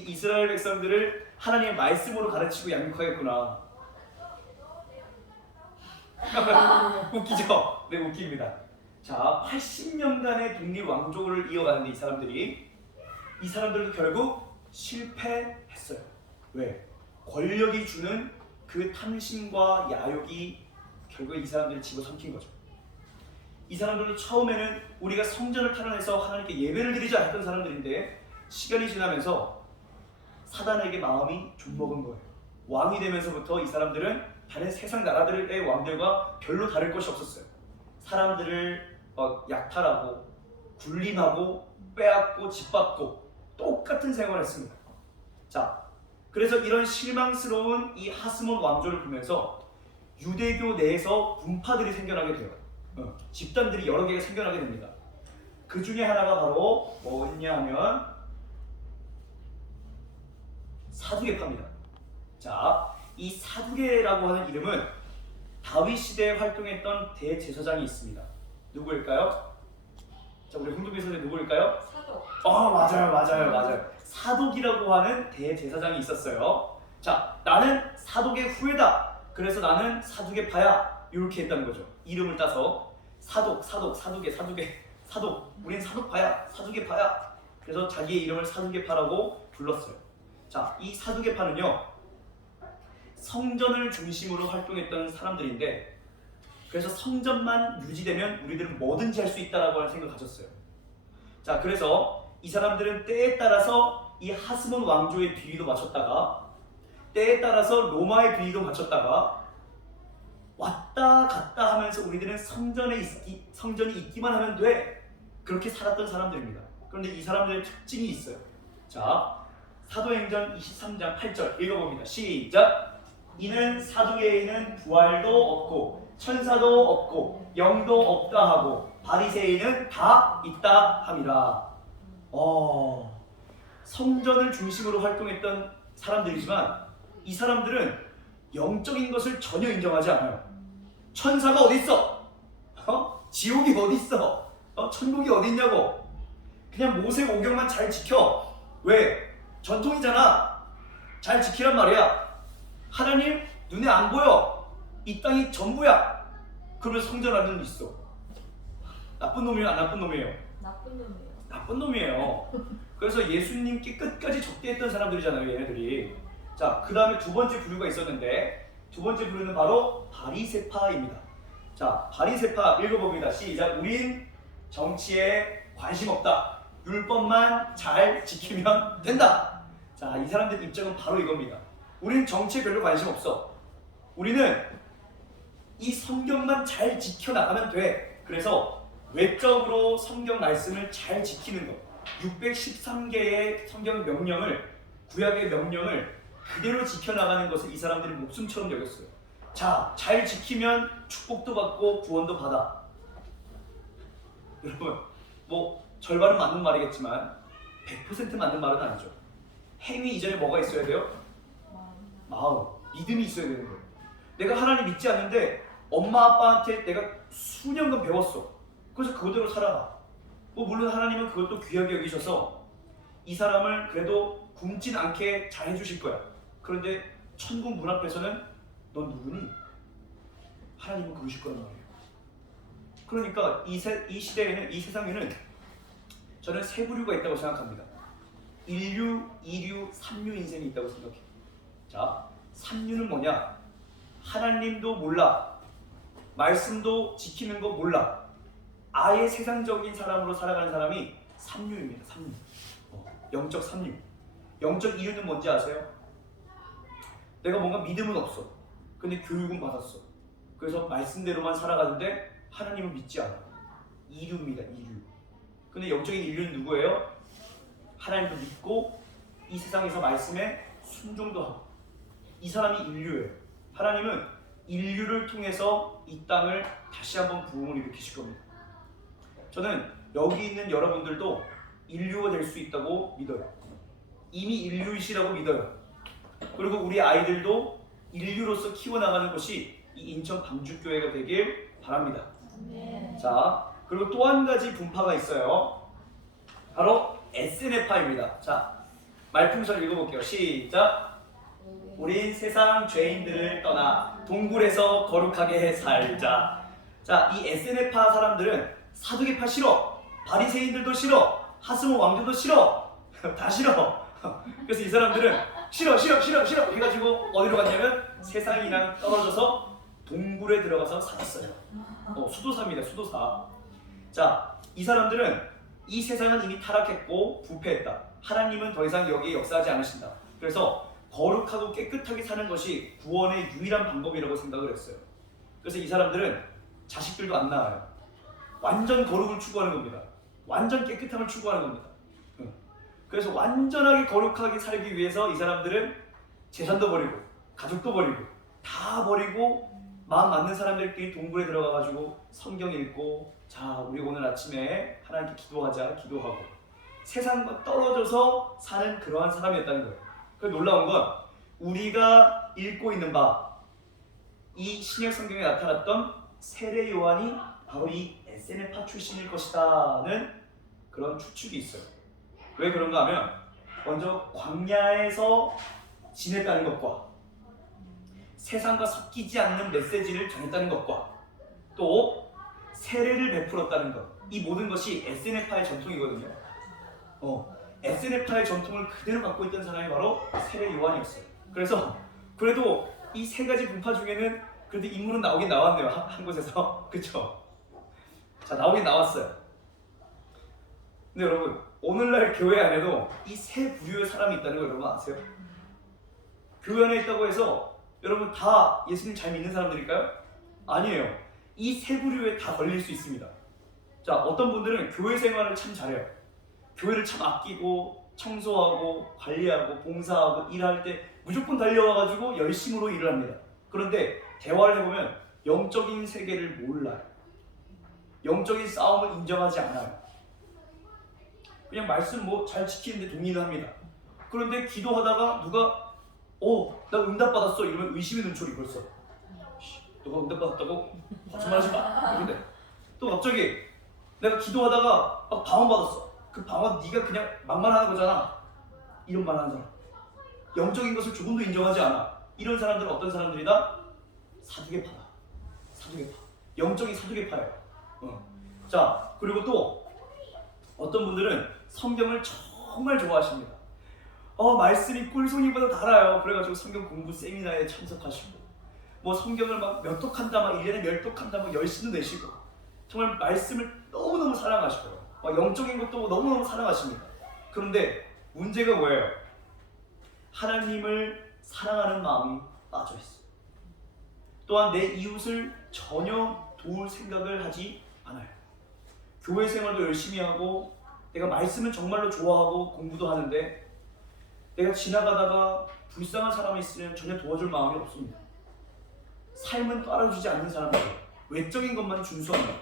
이스라엘 백성들을 하나님의 말씀으로 가르치고 양육하겠구나. 웃기죠? 네, 웃깁니다. 자, 80년간의 독립 왕조를 이어가는데 이 사람들도 결국 실패했어요. 왜? 권력이 주는 그 탐심과 야욕이 결국 이 사람들을 집어삼킨 거죠. 이 사람들도 처음에는 우리가 성전을 탈환해서 하나님께 예배를 드리자 했던 사람들인데 시간이 지나면서 사단에게 마음이 좀먹은 거예요. 왕이 되면서부터 이 사람들은 다른 세상 나라들의 왕들과 별로 다를 것이 없었어요. 사람들을 약탈하고 굴림하고 빼앗고 짓밟고 똑같은 생활을 했습니다. 자, 그래서 이런 실망스러운 이 하스몬 왕조를 보면서 유대교 내에서 분파들이 생겨나게 돼요. 집단들이 여러 개가 생겨나게 됩니다. 그 중에 하나가 바로 뭐였냐 하면 사두개파입니다. 자, 이 사두개라고 하는 이름은 다윗 시대에 활동했던 대제사장이 있습니다. 누구일까요? 자, 우리 홍동기 선생 누구일까요? 사독. 맞아요. 사독이라고 하는 대제사장이 있었어요. 자, 나는 사독의 후예다. 그래서 나는 사두개파야. 이렇게 했다는 거죠. 이름을 따서 사독. 우린 사독파야. 사두개파야. 그래서 자기의 이름을 사두개파라고 불렀어요. 자, 이 사두개파는요, 성전을 중심으로 활동했던 사람들인데, 그래서 성전만 유지되면 우리들은 뭐든지 할 수 있다라고 하는 생각을 가졌어요. 자, 그래서 이 사람들은 때에 따라서 이 하스몬 왕조의 비위도 맞췄다가, 때에 따라서 로마의 비위도 맞췄다가, 왔다 갔다 하면서 우리들은 성전이 있기만 하면 돼. 그렇게 살았던 사람들입니다. 그런데 이 사람들의 특징이 있어요. 자, 사도행전 23장 8절 읽어봅니다. 시작! 이는 사두개인은 부활도 없고 천사도 없고 영도 없다 하고 바리새인은 다 있다 함이라. 성전을 중심으로 활동했던 사람들이지만 이 사람들은 영적인 것을 전혀 인정하지 않아요. 천사가 어디 있어? 지옥이 어디 있어? 천국이 어디 있냐고. 그냥 모세오경만 잘 지켜. 왜? 전통이잖아. 잘 지키란 말이야. 하나님 눈에 안 보여. 이 땅이 전부야. 그러면서 성전 안에는 있어. 나쁜 놈이에요? 안 나쁜 놈이에요? 나쁜 놈이에요. 나쁜 놈이에요. 그래서 예수님께 끝까지 적대했던 사람들이잖아요, 얘네들이. 자, 그 다음에 두 번째 부류가 있었는데, 두 번째 부류는 바로 바리새파입니다. 자, 바리새파 읽어봅니다. 시작. 우린 정치에 관심 없다. 율법만 잘 지키면 된다. 자, 이 사람들 입장은 바로 이겁니다. 우리는 정치에 별로 관심 없어. 우리는 이 성경만 잘 지켜나가면 돼. 그래서 외적으로 성경 말씀을 잘 지키는 것, 613개의 성경 명령을, 구약의 명령을 그대로 지켜나가는 것을 이 사람들이 목숨처럼 여겼어요. 자, 잘 지키면 축복도 받고 구원도 받아. 여러분, 뭐 절반은 맞는 말이겠지만 100% 맞는 말은 아니죠. 행위 이전에 뭐가 있어야 돼요? 마음, 믿음이 있어야 되는 거예요. 내가 하나님 믿지 않는데 엄마 아빠한테 내가 수년간 배웠어. 그래서 그대로 살아가. 뭐 물론 하나님은 그것도 귀하게 여기셔서 이 사람을 그래도 굶진 않게 잘 해주실 거야. 그런데 천국 문 앞에서는 넌 누구니? 하나님은 그러실 거란 말이에요. 그러니까 이 시대에는, 이 세상에는 저는 세 부류가 있다고 생각합니다. 인류, 이류, 삼류 인생이 있다고 생각해요. 자, 삼류는 뭐냐? 하나님도 몰라, 말씀도 지키는 거 몰라, 아예 세상적인 사람으로 살아가는 사람이 삼류입니다. 삼류. 영적 삼류. 영적 이유는 뭔지 아세요? 내가 뭔가 믿음은 없어. 근데 교육은 받았어. 그래서 말씀대로만 살아가는데 하나님을 믿지 않아. 이류입니다. 이류. 근데 영적인 인류는 누구예요? 하나님도 믿고 이 세상에서 말씀에 순종도 하고. 이 사람이 인류예요. 하나님은 인류를 통해서 이 땅을 다시 한번 부흥을 일으키실 겁니다. 저는 여기 있는 여러분들도 인류가 될 수 있다고 믿어요. 이미 인류이시라고 믿어요. 그리고 우리 아이들도 인류로서 키워나가는 것이 이 인천 방주교회가 되길 바랍니다. 네. 자, 그리고 또 한 가지 분파가 있어요. 바로 SNF파입니다. 자, 말풍선 읽어볼게요. 시작. 우린 세상 죄인들을 떠나 동굴에서 거룩하게 살자. 자, 이 SNF파 사람들은 사두개파 싫어, 바리새인들도 싫어, 하스모 왕들도 싫어, 다 싫어. 그래서 이 사람들은 싫어 해가지고 어디로 갔냐면 세상이랑 떨어져서 동굴에 들어가서 살았어요. 수도사입니다. 수도사. 자, 이 사람들은 이 세상은 이미 타락했고 부패했다. 하나님은 더 이상 여기에 역사하지 않으신다. 그래서 거룩하고 깨끗하게 사는 것이 구원의 유일한 방법이라고 생각을 했어요. 그래서 이 사람들은 자식들도 안 낳아요. 완전 거룩을 추구하는 겁니다. 완전 깨끗함을 추구하는 겁니다. 그래서 완전하게 거룩하게 살기 위해서 이 사람들은 재산도 버리고 가족도 버리고 다 버리고 마음 맞는 사람들끼리 동굴에 들어가가지고 성경 읽고, 자, 우리 오늘 아침에 하나님께 기도하자, 기도하고 세상과 떨어져서 사는 그러한 사람이었다는 거예요. 그래서 놀라운 건 우리가 읽고 있는 바, 이 신약 성경에 나타났던 세례 요한이 바로 이 SNF파 출신일 것이다는 그런 추측이 있어요. 왜 그런가 하면 먼저 광야에서 지냈다는 것과 세상과 섞이지 않는 메시지를 전했다는 것과 또 세례를 베풀었다는 것, 이 모든 것이 SNF파의 전통이거든요. SNF파의 전통을 그대로 갖고 있던 사람이 바로 세례 요한이었어요. 그래서 그래도 이 세 가지 분파 중에는 그래도 인물은 나오긴 나왔네요. 한 곳에서. 그쵸? 자, 나오긴 나왔어요. 근데 여러분, 오늘날 교회 안에도 이 세 부류의 사람이 있다는 걸 여러분 아세요? 교회 안에 있다고 해서 여러분 다 예수님 잘 믿는 사람들일까요? 아니에요. 이 세 부류에 다 걸릴 수 있습니다. 자, 어떤 분들은 교회 생활을 참 잘해요. 교회를 참 아끼고 청소하고 관리하고 봉사하고 일할 때 무조건 달려와가지고 열심으로 일을 합니다. 그런데 대화를 해보면 영적인 세계를 몰라요. 영적인 싸움을 인정하지 않아요. 그냥 말씀 뭐 잘 지키는데 동의는 합니다. 그런데 기도하다가 누가 나 응답 받았어 이러면 의심의 눈초리 벌써. 너가 응답 받았다고? 거짓말하지 마. 이런데 또 갑자기 내가 기도하다가 막 방언 받았어. 그 방언 네가 그냥 만만하는 거잖아. 이런 말 하는 사람. 영적인 것을 조금도 인정하지 않아. 이런 사람들은 어떤 사람들이다? 사두개파다. 사두개파. 영적인 사두개파예요. 자, 그리고 또 어떤 분들은 성경을 정말 좋아하십니다. 말씀이 꿀송이보다 달아요. 그래가지고 성경 공부 세미나에 참석하시고 뭐 성경을 막 몇 독한다, 막 1년에 몇 독한다, 막 열심도 내시고 정말 말씀을 너무너무 사랑하시고요. 영적인 것도 너무너무 사랑하십니다. 그런데 문제가 뭐예요? 하나님을 사랑하는 마음이 빠져있어요. 또한 내 이웃을 전혀 도울 생각을 하지 않아요. 교회 생활도 열심히 하고 내가 말씀은 정말로 좋아하고 공부도 하는데 내가 지나가다가 불쌍한 사람이 있으면 전혀 도와줄 마음이 없습니다. 삶은 따라주지 않는 사람들, 외적인 것만 준수합니다.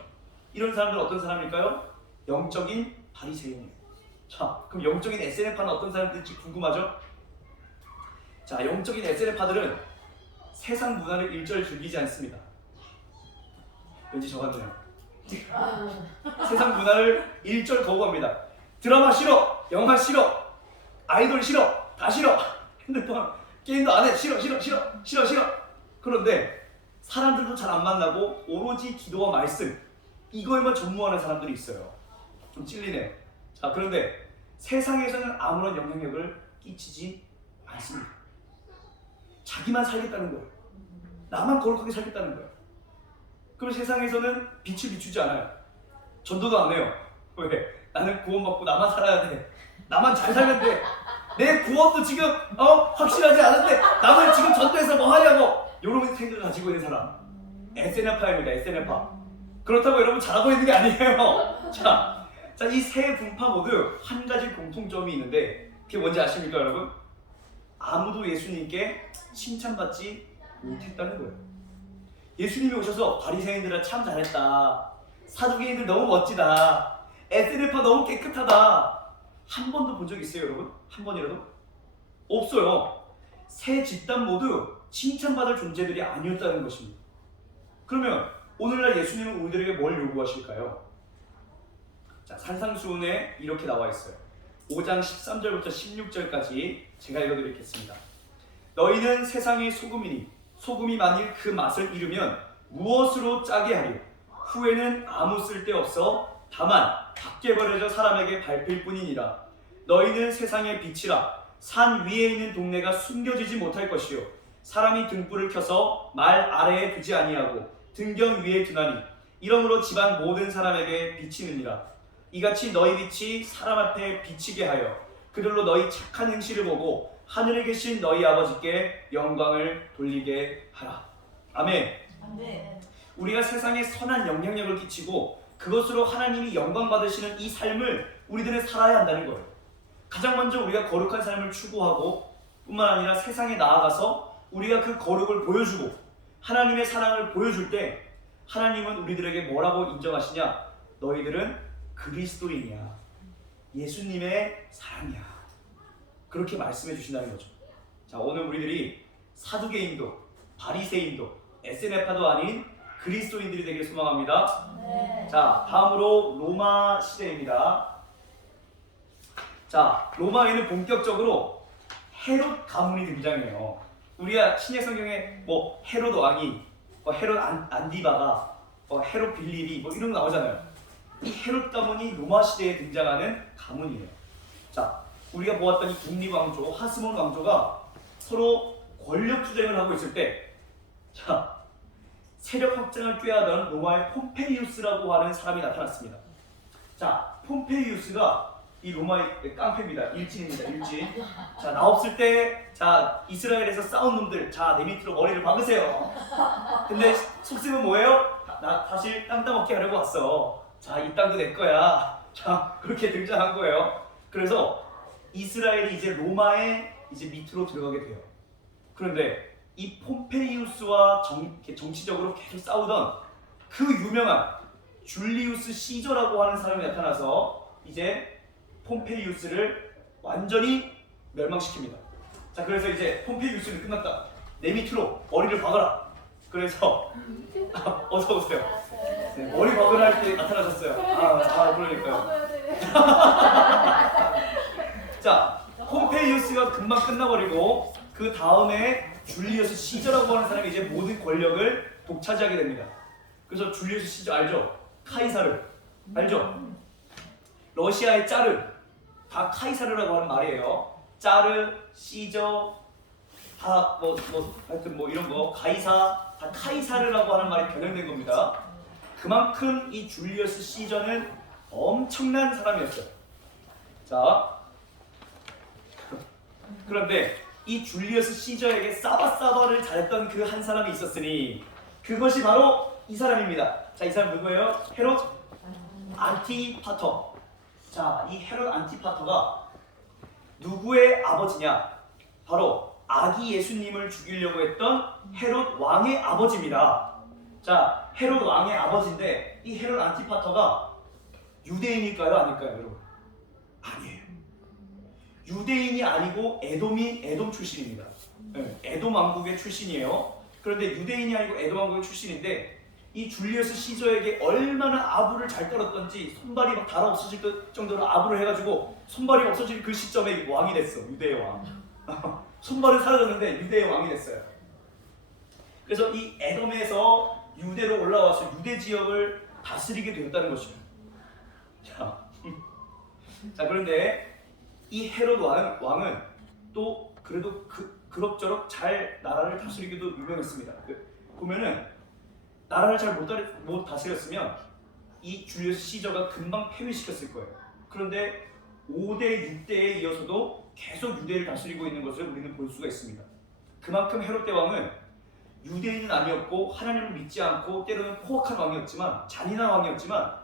이런 사람들은 어떤 사람일까요? 영적인 바리새인이에요. 자, 그럼 영적인 SNF파는 어떤 사람들인지 궁금하죠? 자, 영적인 SNF파들은 세상 문화를 일절 즐기지 않습니다. 왠지 저 같네요. 세상 문화를 일절 거부합니다. 드라마 싫어, 영화 싫어, 아이돌 싫어, 다 싫어, 핸드폰 게임도 안 해, 싫어. 그런데 사람들도 잘 안 만나고 오로지 기도와 말씀 이거에만 전무하는 사람들이 있어요. 좀 찔리네. 자, 그런데 세상에서는 아무런 영향력을 끼치지 않습니다. 자기만 살겠다는 거예요. 나만 거룩하게 살겠다는 거예요. 그럼 세상에서는 빛을 비추지 않아요. 전도도 안 해요. 왜? 나는 구원받고 나만 살아야 돼. 나만 잘 살면 돼. 내 구원도 지금 확실하지 않은데 남을 지금 전도해서 뭐 하냐고. 이런 생각을 가지고 있는 사람. SNF파입니다. SNF파. 그렇다고 여러분 잘하고 있는 게 아니에요. 자, 이 세 분파 모두 한 가지 공통점이 있는데 그게 뭔지 아십니까, 여러분? 아무도 예수님께 칭찬받지 못했다는 거예요. 예수님이 오셔서 바리새인들아 참 잘했다. 사두개인들 너무 멋지다. SNF파 너무 깨끗하다. 한 번도 본 적 있어요, 여러분? 한 번이라도? 없어요. 세 집단 모두 칭찬받을 존재들이 아니었다는 것입니다. 그러면 오늘날 예수님은 우리들에게 뭘 요구하실까요? 자, 산상수훈에 이렇게 나와 있어요. 5장 13절부터 16절까지 제가 읽어드리겠습니다. 너희는 세상의 소금이니 소금이 만일 그 맛을 잃으면 무엇으로 짜게 하리요? 후에는 아무 쓸데없어 다만 밖에 버려져 사람에게 밟힐 뿐이니라. 너희는 세상의 빛이라. 산 위에 있는 동네가 숨겨지지 못할 것이요 사람이 등불을 켜서 말 아래에 두지 아니하고 등경 위에 두나니 이러므로 집안 모든 사람에게 비치느니라. 이같이 너희 빛이 사람 앞에 비치게 하여 그들로 너희 착한 행실을 보고 하늘에 계신 너희 아버지께 영광을 돌리게 하라. 아멘. 네. 우리가 세상에 선한 영향력을 끼치고 그것으로 하나님이 영광 받으시는 이 삶을 우리들은 살아야 한다는 거예요. 가장 먼저 우리가 거룩한 삶을 추구하고 뿐만 아니라 세상에 나아가서 우리가 그 거룩을 보여주고 하나님의 사랑을 보여줄 때 하나님은 우리들에게 뭐라고 인정하시냐? 너희들은 그리스도인이야. 예수님의 사랑이야. 그렇게 말씀해 주신다는 거죠. 자, 오늘 우리들이 사두개인도 바리새인도 SNF파도 아닌 그리스도인들이 되길 소망합니다. 네. 자, 다음으로 로마 시대입니다. 자, 로마에는 본격적으로 헤롯 가문이 등장해요. 우리가 신약 성경에 뭐 헤롯 왕이, 헤롯 안디바가, 헤롯 빌립이 뭐 이런 거 나오잖아요. 이 헤롯 가문이 로마 시대에 등장하는 가문이에요. 자, 우리가 보았던 이 독립왕조, 하스몬 왕조가 서로 권력 투쟁을 하고 있을 때, 자, 세력 확장을 꾀하던 로마의 폼페이우스라고 하는 사람이 나타났습니다. 자, 폼페이우스가 이 로마의 깡패입니다. 일진입니다. 일진. 자, 나 없을 때, 자, 이스라엘에서 싸운 놈들, 자, 내 밑으로 머리를 박으세요. 근데 속셈은 뭐예요? 나 다시 땅 따먹게 하려고 왔어. 자, 이 땅도 내 거야. 자, 그렇게 등장한 거예요. 그래서 이스라엘이 이제 로마의 이제 밑으로 들어가게 돼요. 그런데 이 폼페이우스와 정치적으로 계속 싸우던 그 유명한 줄리우스 시저라고 하는 사람이 나타나서 이제 폼페이우스를 완전히 멸망시킵니다. 자, 그래서 이제 폼페이우스는 끝났다. 내 밑으로 머리를 박아라. 그래서 어서 오세요. 네, 머리 박으라 할 때 나타나셨어요. 그러니까요. 자, 폼페이우스가 금방 끝나버리고 그 다음에 줄리우스 시저라고 하는 사람이 이제 모든 권력을 독차지하게 됩니다. 그래서 줄리우스 시저 알죠? 카이사르 알죠? 러시아의 짜르 다 카이사르라고 하는 말이에요. 짜르, 시저 다 하여튼 이런 거 가이사 다 카이사르라고 하는 말이 변형된 겁니다. 그만큼 이 줄리우스 시저는 엄청난 사람이었어요. 자, 그런데 이 줄리우스 시저에게 사바사바를 잘했던 그 한 사람이 있었으니 그것이 바로 이 사람입니다. 자, 이 사람 누구예요? 헤롯 안티파터. 자, 이 헤롯 안티파터가 누구의 아버지냐? 바로 아기 예수님을 죽이려고 했던 헤롯 왕의 아버지입니다. 자, 헤롯 왕의 아버지인데 이 헤롯 안티파터가 유대인일까요? 아닐까요, 여러분? 아니에요. 유대인이 아니고 에돔 출신입니다. 네, 에돔 왕국의 출신이에요. 그런데 유대인이 아니고 에돔 왕국의 출신인데 이 줄리우스 시저에게 얼마나 아부를 잘 떨었던지 손발이 막 달아 없어질 정도로 아부를 해가지고 손발이 없어질 그 시점에 왕이 됐어. 유대의 왕. 손발은 사라졌는데 유대의 왕이 됐어요. 그래서 이 에돔에서 유대로 올라와서 유대 지역을 다스리게 되었다는 것입니다. 자, 자, 그런데 이 헤롯 왕은 또 그래도 그럭저럭 잘 나라를 다스리기도 유명했습니다. 보면은 나라를 잘 못 다스렸으면 이 줄리어스 시저가 금방 폐위시켰을 거예요. 그런데 5대 6대에 이어서도 계속 유대를 다스리고 있는 것을 우리는 볼 수가 있습니다. 그만큼 헤롯 대왕은 유대인은 아니었고 하나님을 믿지 않고 때로는 포악한 왕이었지만, 잔인한 왕이었지만,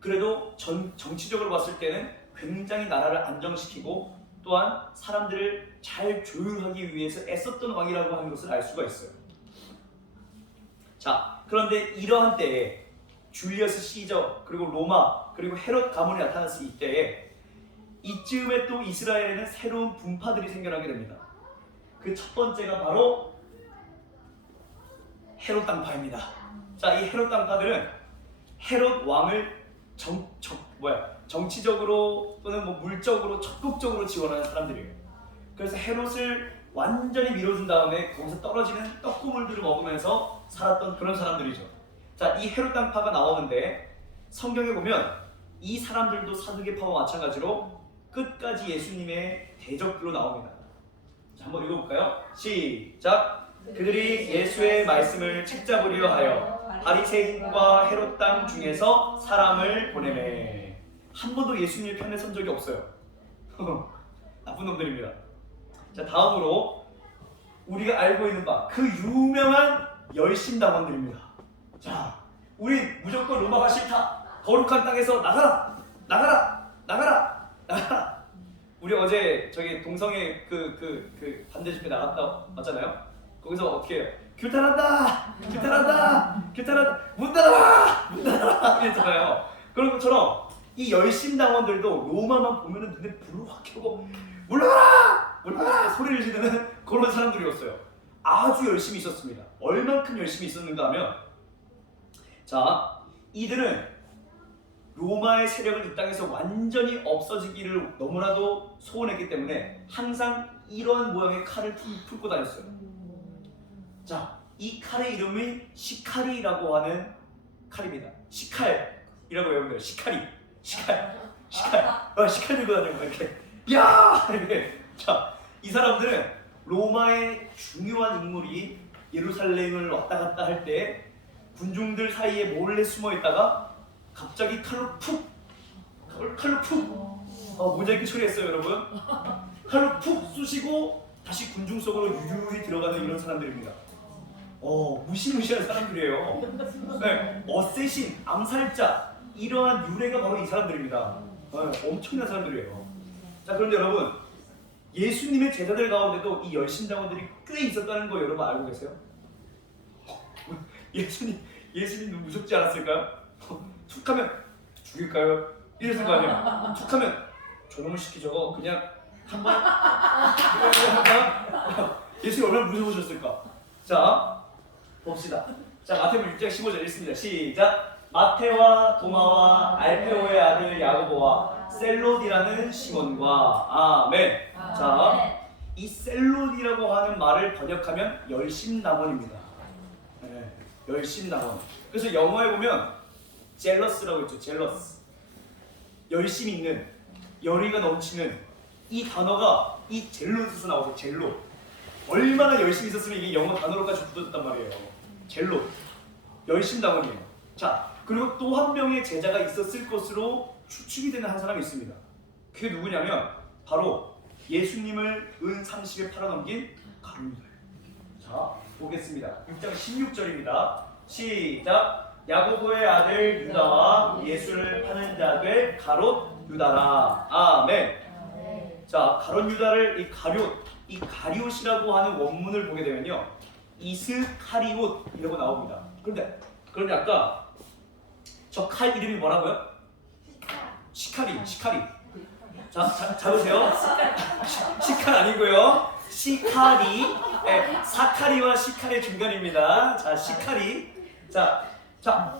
그래도 정치적으로 봤을 때는 굉장히 나라를 안정시키고 또한 사람들을 잘 조율하기 위해서 애썼던 왕이라고 하는 것을 알 수가 있어요. 자, 그런데 이러한 때에 줄리어스 시저 그리고 로마 그리고 헤롯 가문이 나타났을 이때에 이쯤에 또 이스라엘에는 새로운 분파들이 생겨나게 됩니다. 그 첫 번째가 바로 헤롯 당파입니다. 자, 이 헤롯 당파들은 헤롯 왕을 정치적으로 또는 뭐 물적으로 적극적으로 지원하는 사람들이에요. 그래서 헤롯을 완전히 밀어준 다음에 거기서 떨어지는 떡고물들을 먹으면서 살았던 그런 사람들이죠. 자, 이 헤롯 당파가 나오는데 성경에 보면 이 사람들도 사두개파와 마찬가지로 끝까지 예수님의 대적으로 나옵니다. 자, 한번 읽어볼까요? 시작! 그들이 예수의 말씀을 책잡으려 하여 바리새인과 헤롯 땅 중에서 사람을 보내매. 한 번도 예수님의 편에 선 적이 없어요. 나쁜 놈들입니다. 자, 다음으로 우리가 알고 있는 바 그 유명한 열심당원들입니다. 자, 우리 무조건 로마가 싫다. 거룩한 땅에서 나가라, 나가라, 나가라, 나가라. 우리 어제 저기 동성애 그 반대 집회 나갔다 왔잖아요. 거기서 어떻게 해요? 규탄한다, 규탄한다, 규탄한다, 문 닫아라, 문 닫아라 이랬잖아요. 그런 것처럼 이 열심당원들도 로마만 보면은 눈에 불을 확 켜고 물러가라, 물러가라 소리를 지르는 그런 사람들이었어요. 아주 열심히 있었습니다. 얼만큼 열심히 있었는가 하면, 자, 이들은 로마의 세력을 이 땅에서 완전히 없어지기를 너무나도 소원했기 때문에 항상 이러한 모양의 칼을 풀고 다녔어요. 자, 이 칼의 이름이 시카리라고 하는 칼입니다. 시칼이라고 외우는 거예요. 시카리, 시칼, 시칼 들고 다니는 거 이렇게, 야 이렇게. 자, 이 사람들은 로마의 중요한 인물이 예루살렘을 왔다 갔다 할 때 군중들 사이에 몰래 숨어 있다가 갑자기 칼로 푹, 모자이크 처리했어요, 여러분. 칼로 푹 쑤시고 다시 군중 속으로 유유히 들어가는 이런 사람들입니다. 무시무시한 사람들이에요. 네, 어쌔신, 암살자, 이러한 유래가 바로 이 사람들입니다. 엄청난 사람들이에요. 자, 그런데 여러분, 예수님의 제자들 가운데도 이 열심당원들이 꽤 있었다는 거 여러분 알고 계세요? 예수님 무섭지 않았을까요? 툭하면 죽일까요? 이랬을 거 아니에요. 툭하면 저놈을 시키죠. 그냥 한번 예수님 얼마나 무서우셨을까? 자, 봅시다. 자, 마태복음 6장 15절 읽습니다. 시작! 마태와 도마와 알페오의 아들 야고보와 셀롯이라는 시몬과 아멘. 자, 이 셀롯이라고 하는 말을 번역하면 열심당원입니다. 네, 열심당원. 그래서 영어에 보면 젤러스라고 있죠. 젤러스. 열심 있는, 열의가 넘치는, 이 단어가 이 젤롯에서 나와서 젤롯. 얼마나 열심히 있었으면 이게 영어 단어로까지 붙어졌단 말이에요. 젤롯. 열심당원이에요. 자, 그리고 또 한 명의 제자가 있었을 것으로 추측이 되는 한 사람이 있습니다. 그게 누구냐면 바로 예수님을 은 30에 팔아넘긴 가룟유다예요. 자, 보겠습니다. 6장 16절입니다. 시작! 야고보의 아들 유다와 예수를 파는 자 될 가롯 유다라. 아멘. 자, 가롯 유다를 이 가리옷이라고 하는 원문을 보게 되면요, 이스카리옷이라고 나옵니다. 그런데 아까 저 칼 이름이 뭐라고요? 시카리. 자, 잡으세요. 시칼 아니고요. 시카리. 네, 사카리와 시카리의 중간입니다. 자, 시카리. 자,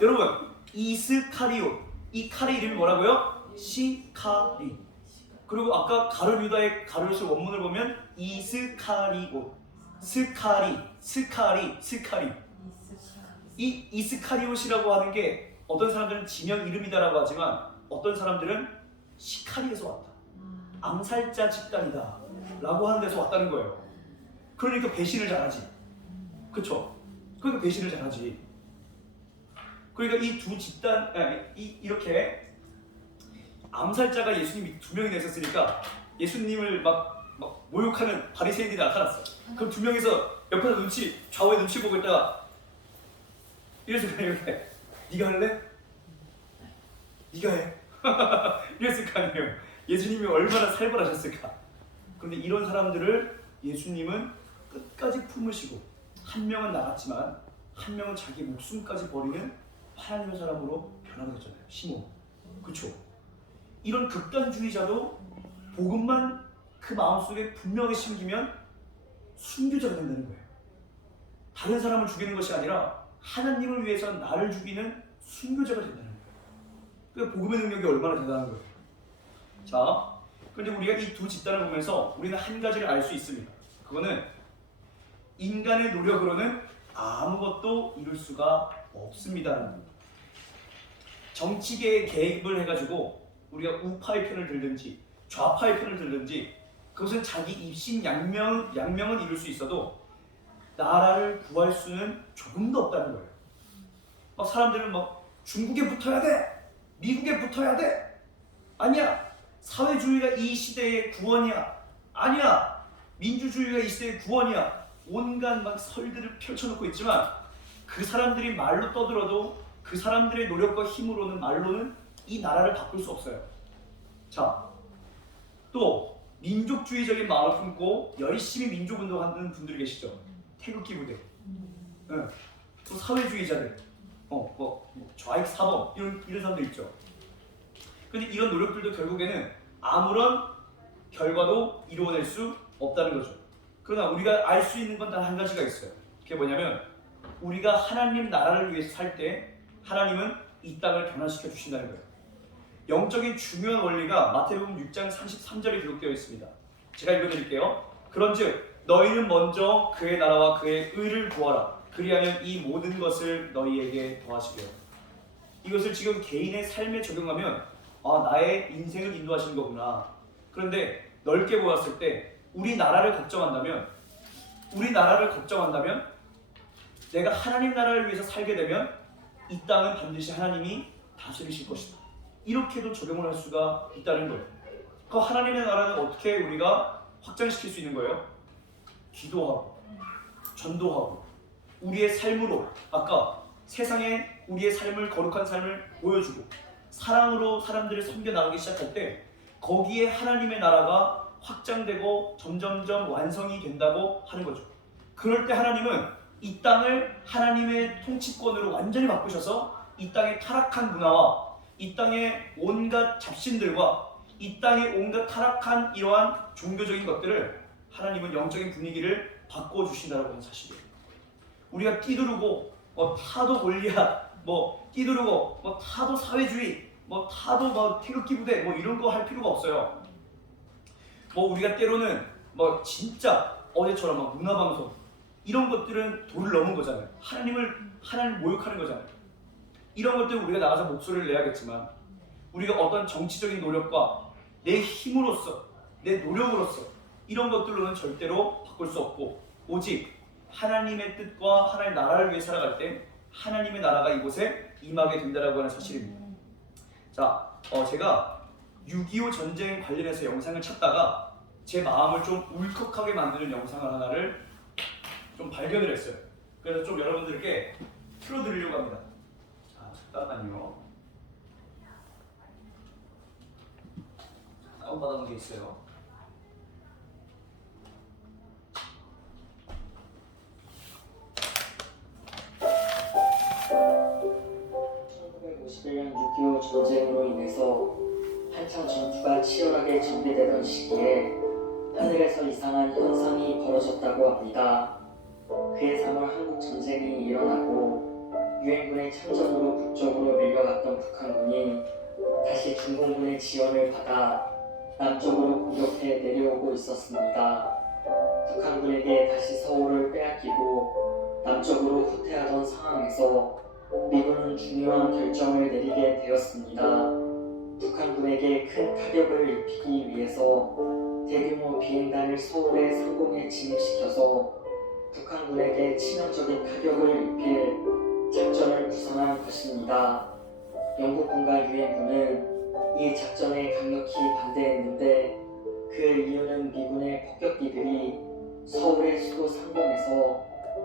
여러분, 이스카리옷. 이 칼의 이름이 뭐라고요? 시카리. 그리고 아까 가룟 유다의 가룟의 원문을 보면 이스카리옷. 스카리. 이 이스카리옷이라고 하는 게 어떤 사람들은 지명 이름이다라고 하지만 어떤 사람들은 시카리에서 왔다. 암살자 집단이다. 라고 하는 데서 왔다는 거예요. 그러니까 배신을 잘하지. 그쵸? 그러니까 배신을 잘하지. 그러니까 이 두 집단, 이렇게 암살자가 예수님이 2명이나 있었으니까 예수님을 막 모욕하는 바리새인들이 나타났어. 그럼 2명이서 옆에서 좌우에 눈치 보고 있다가 이랬을 거 아니에요. 이렇게 네가 할래? 네가 해. 이랬을 거 아니에요. 예수님이 얼마나 살벌하셨을까. 그런데 이런 사람들을 예수님은 끝까지 품으시고, 한 명은 나갔지만 한 명은 자기 목숨까지 버리는 하나님의 사람으로 변하게 됐잖아요. 시몬. 그렇죠? 이런 극단주의자도 복음만 그 마음속에 분명히 심기면 순교자가 된다는 거예요. 다른 사람을 죽이는 것이 아니라 하나님을 위해서 나를 죽이는 순교자가 된다는 거예요. 그러니까 복음의 능력이 얼마나 대단한 거예요. 자, 그런데 우리가 이 두 집단을 보면서 우리는 한 가지를 알 수 있습니다. 그거는 인간의 노력으로는 아무것도 이룰 수가 없습니다라는 겁니다. 정치계에 개입을 해가지고 우리가 우파의 편을 들든지 좌파의 편을 들든지 그것은 자기 입신 양명은 이룰 수 있어도 나라를 구할 수는 조금도 없다는 거예요. 막 사람들은 막 중국에 붙어야 돼, 미국에 붙어야 돼, 아니야 사회주의가 이 시대의 구원이야, 아니야 민주주의가 이 시대의 구원이야, 온갖 막 설들을 펼쳐놓고 있지만 그 사람들이 말로 떠들어도 그 사람들의 노력과 힘으로는 말로는 이 나라를 바꿀 수 없어요. 자, 또 민족주의적인 마음을 품고 열심히 민족운동하는 분들이 계시죠. 태극기 부대, 또 사회주의자들, 좌익 사범 이런 사람들 있죠. 근데 이런 노력들도 결국에는 아무런 결과도 이루어낼 수 없다는 거죠. 그러나 우리가 알 수 있는 건 단 한 가지가 있어요. 그게 뭐냐면 우리가 하나님 나라를 위해서 살 때 하나님은 이 땅을 변화시켜 주신다는 거예요. 영적인 중요한 원리가 마태복음 6장 33절에 기록되어 있습니다. 제가 읽어드릴게요. 그런즉 너희는 먼저 그의 나라와 그의 의를 구하라. 그리하면 이 모든 것을 너희에게 더하시리라. 이것을 지금 개인의 삶에 적용하면 나의 인생을 인도하시는 거구나. 그런데 넓게 보았을 때 우리나라를 걱정한다면 내가 하나님 나라를 위해서 살게 되면 이 땅은 반드시 하나님이 다스리실 것이다. 이렇게도 적용을 할 수가 있다는 거예요. 그 하나님의 나라는 어떻게 우리가 확장시킬 수 있는 거예요? 기도하고 전도하고 우리의 삶으로, 아까 세상에 우리의 삶을, 거룩한 삶을 보여주고 사랑으로 사람들을 섬겨나가기 시작할 때 거기에 하나님의 나라가 확장되고 점점점 완성이 된다고 하는 거죠. 그럴 때 하나님은 이 땅을 하나님의 통치권으로 완전히 바꾸셔서 이 땅의 타락한 문화와 이 땅의 온갖 잡신들과 이 땅의 온갖 타락한 이러한 종교적인 것들을 하나님은 영적인 분위기를 바꿔주신다고 하는 사실이에요. 우리가 끼두르고 타도 골리앗, 끼두르고 타도 사회주의, 타도 태극기 부대 이런 거 할 필요가 없어요. 우리가 때로는 진짜 어제처럼 문화방송 이런 것들은 도를 넘은 거잖아요. 하나님 모욕하는 거잖아요. 이런 것들 우리가 나가서 목소리를 내야겠지만 우리가 어떤 정치적인 노력과 내 힘으로써, 내 노력으로서 이런 것들로는 절대로 바꿀 수 없고 오직 하나님의 뜻과 하나님의 나라를 위해 살아갈 때 하나님의 나라가 이곳에 임하게 된다라고 하는 사실입니다. 자, 제가 6.25 전쟁 관련해서 영상을 찾다가 제 마음을 좀 울컥하게 만드는 영상을 하나를 좀 발견을 했어요. 그래서 좀 여러분들께 틀어드리려고 합니다. 자, 잠깐만요. 다운받아놓은 게 있어요. (1951년) 6.25 전쟁으로 인해서 한창 전투가 치열하게 전개되던 시기에 하늘에서 이상한 현상이 벌어졌다고 합니다. 그해 3월 한국 전쟁이 일어나고 유엔군의 참전으로 북쪽으로 밀려갔던 북한군이 다시 중공군의 지원을 받아 남쪽으로 공격해 내려오고 있었습니다. 북한군에게 다시 서울을 빼앗기고 남쪽으로 후퇴하던 상황에서 미군은 중요한 결정을 내리게 되었습니다. 북한군의 미군에게 큰 타격을 입히기 위해서 대규모 비행단을 서울의 상공에 진입시켜서 북한군에게 치명적인 타격을 입힐 작전을 구성한 것입니다. 영국군과 유엔군은 이 작전에 강력히 반대했는데 그 이유는 미군의 폭격기들이 서울의 수도 상공에서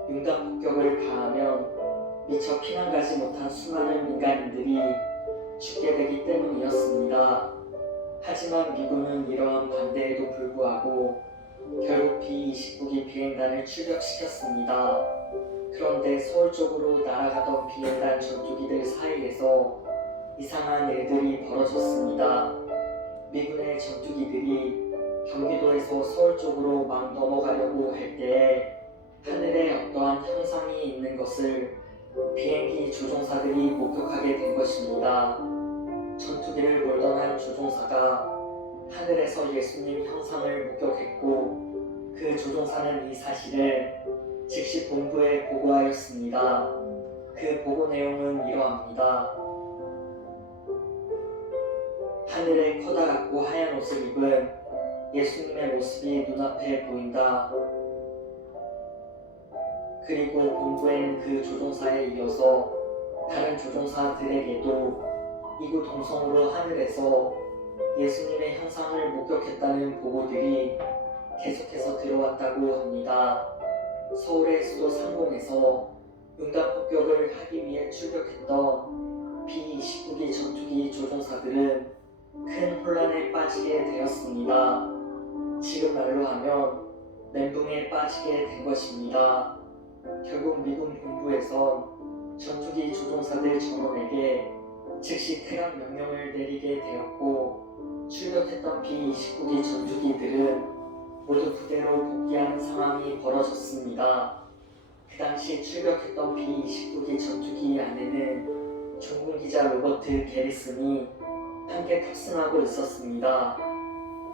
융단 폭격을 가하면 미처 피난 가지 못한 수많은 민간인들이 죽게 되기 때문이었습니다. 하지만 미군은 이러한 반대에도 불구하고 결국 B-29기 비행단을 출격시켰습니다. 그런데 서울 쪽으로 날아가던 비행단 전투기들 사이에서 이상한 일들이 벌어졌습니다. 미군의 전투기들이 경기도에서 서울 쪽으로 막 넘어가려고 할 때에 하늘에 어떠한 현상이 있는 것을 비행기 조종사들이 목격하게 된 것입니다. 전투기를 몰던 한 조종사가 하늘에서 예수님 형상을 목격했고 그 조종사는 이 사실을 즉시 본부에 보고하였습니다. 그 보고 내용은 이러합니다. 하늘에 커다랗고 하얀 옷을 입은 예수님의 모습이 눈앞에 보인다. 그리고 본부에는 그 조종사에 이어서 다른 조종사들에게도 이구 동성으로 하늘에서 예수님의 형상을 목격했다는 보고들이 계속해서 들어왔다고 합니다. 서울의 수도 상공에서 융단 폭격을 하기 위해 출격했던 B-29기 전투기 조종사들은 큰 혼란에 빠지게 되었습니다. 지금 말로 하면 멘붕에 빠지게 된 것입니다. 결국 미군 본부에선 전투기 조종사들 전원에게 즉시 퇴각 명령을 내리게 되었고 출격했던 B-29기 전투기들은 모두 부대로 복귀하는 상황이 벌어졌습니다. 그 당시 출격했던 B-29기 전투기 안에는 종군기자 로버트 게리슨이 함께 탑승하고 있었습니다.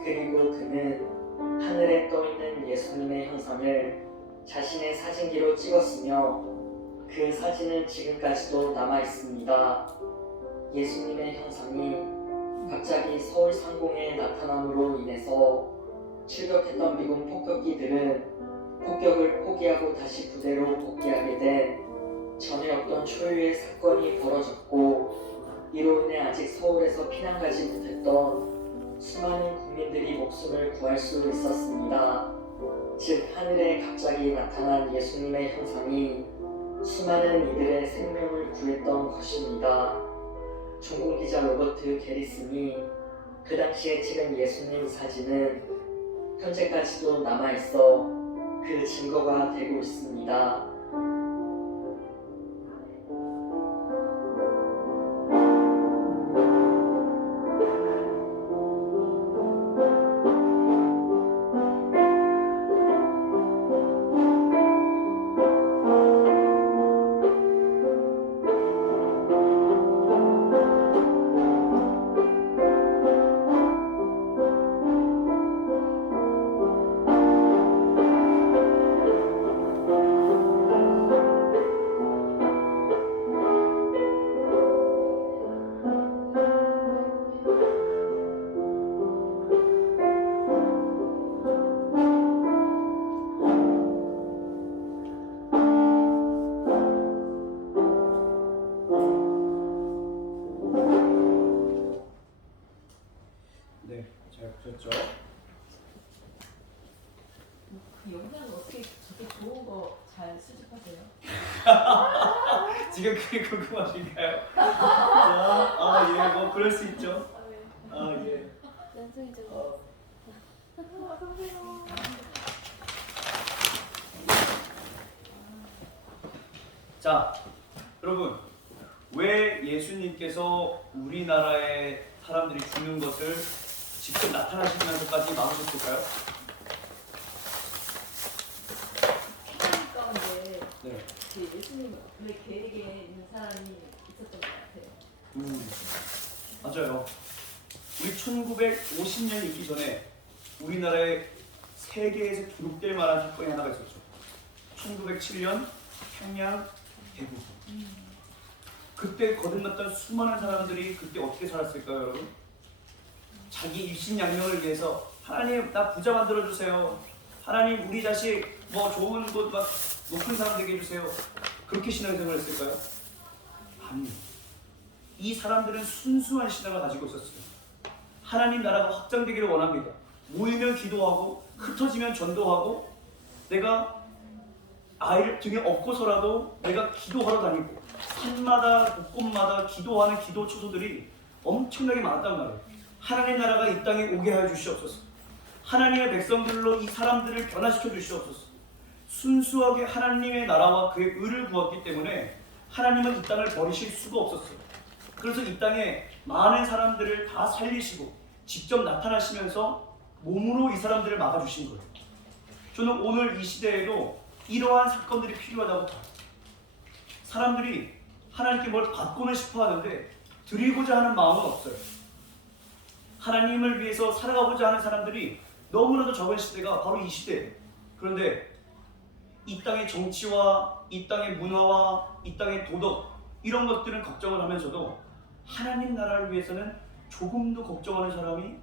그리고 그는 하늘에 떠있는 예수님의 형상을 자신의 사진기로 찍었으며 그 사진은 지금까지도 남아있습니다. 예수님의 형상이 갑자기 서울 상공에 나타남으로 인해서 출격했던 미군 폭격기들은 폭격을 포기하고 다시 부대로 복귀하게 된 전에 없던 초유의 사건이 벌어졌고 이로 인해 아직 서울에서 피난 가지 못했던 수많은 국민들이 목숨을 구할 수 있었습니다. 즉 하늘에 갑자기 나타난 예수님의 형상이 수많은 이들의 생명을 구했던 것입니다. 종군기자 로버트 게리슨이 그 당시에 찍은 예수님 사진은 현재까지도 남아있어 그 증거가 되고 있습니다. 네, 잘 보셨죠? 그 영상은 어떻게 저렇게 좋은 거 잘 수집하세요? 지금 그게 궁금하신가요? 자, 예, 뭐 그럴 수 있죠. 예. 연습이 좀. 자, 여러분, 왜 예수님께서 우리나라의 사람들이 죽는 것을 직접 나타나시면서까지 막으셨을까요? 피난 가운데 네. 그 예수님 그 계획에 있는 사람이 있었던 것 같아요. 맞아요. 우리 1950년 있기 전에 우리나라에 세계에서 기록될 만한 사건이 하나가 있었죠. 1907년 평양 대구. 그때 거듭났던 수많은 사람들이 그때 어떻게 살았을까요, 여러분? 자기 일신양명을 위해서 하나님 나 부자 만들어주세요. 하나님 우리 자식 뭐 좋은 곳 막 높은 사람 되게 해주세요. 그렇게 신앙생활을 했을까요? 아니, 이 사람들은 순수한 신앙을 가지고 있었어요. 하나님 나라가 확장되기를 원합니다. 모이면 기도하고 흩어지면 전도하고 내가 아이를 등에 업고서라도 내가 기도하러 다니고 산마다 곳곳마다 기도하는 기도 초소들이 엄청나게 많았단 말이에요. 하나님 나라가 이 땅에 오게 하여 주시옵소서. 하나님의 백성들로 이 사람들을 변화시켜 주시옵소서. 순수하게 하나님의 나라와 그의 의를 구했기 때문에 하나님은 이 땅을 버리실 수가 없었어요. 그래서 이 땅에 많은 사람들을 다 살리시고 직접 나타나시면서 몸으로 이 사람들을 막아주신 거예요. 저는 오늘 이 시대에도 이러한 사건들이 필요하다고 봐요. 사람들이 하나님께 뭘 받고는 싶어 하는데 드리고자 하는 마음은 없어요. 하나님을 위해서 살아가고자 하는 사람들이 너무나도 적은 시대가 바로 이 시대예요. 그런데 이 땅의 정치와 이 땅의 문화와 이 땅의 도덕 이런 것들은 걱정을 하면서도 하나님 나라를 위해서는 조금도 걱정하는 사람이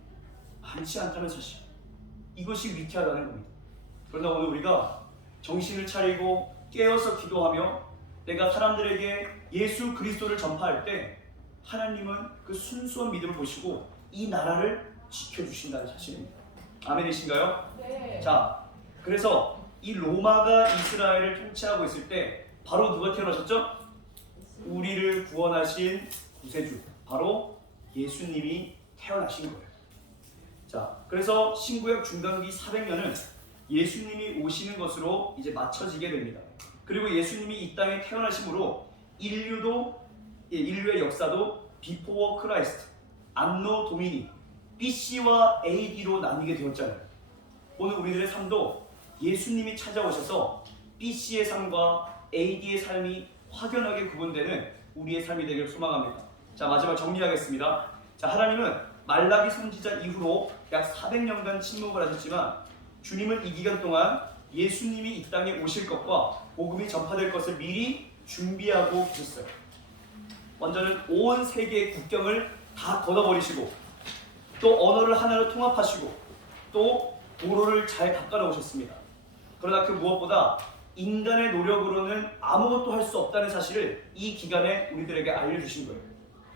많지 않다는 사실, 이것이 위태하다는 겁니다. 그러나 오늘 우리가 정신을 차리고 깨어서 기도하며 내가 사람들에게 예수 그리스도를 전파할 때 하나님은 그 순수한 믿음을 보시고 이 나라를 지켜주신다는 사실입니다. 아멘이신가요? 네. 자, 그래서 이 로마가 이스라엘을 통치하고 있을 때 바로 누가 태어나셨죠? 우리를 구원하신 구세주, 바로 예수님이 태어나신 거예요. 자, 그래서 신구약 중간기 400년은 예수님이 오시는 것으로 이제 맞춰지게 됩니다. 그리고 예수님이 이 땅에 태어나심으로 인류의 역사도 비포어 크라이스트, 안노 도미니, BC와 AD로 나뉘게 되었잖아요. 오늘 우리들의 삶도 예수님이 찾아오셔서 BC의 삶과 AD의 삶이 확연하게 구분되는 우리의 삶이 되기를 소망합니다. 자, 마지막 정리하겠습니다. 자, 하나님은 말라기 선지자 이후로 약 400년간 침묵을 하셨지만 주님은 이 기간 동안 예수님이 이 땅에 오실 것과 복음이 전파될 것을 미리 준비하고 계셨어요. 먼저는 온 세계의 국경을 다 걷어버리시고 또 언어를 하나로 통합하시고 또 도로를 잘 닦아놓으셨습니다. 그러나 그 무엇보다 인간의 노력으로는 아무것도 할 수 없다는 사실을 이 기간에 우리들에게 알려주신 거예요.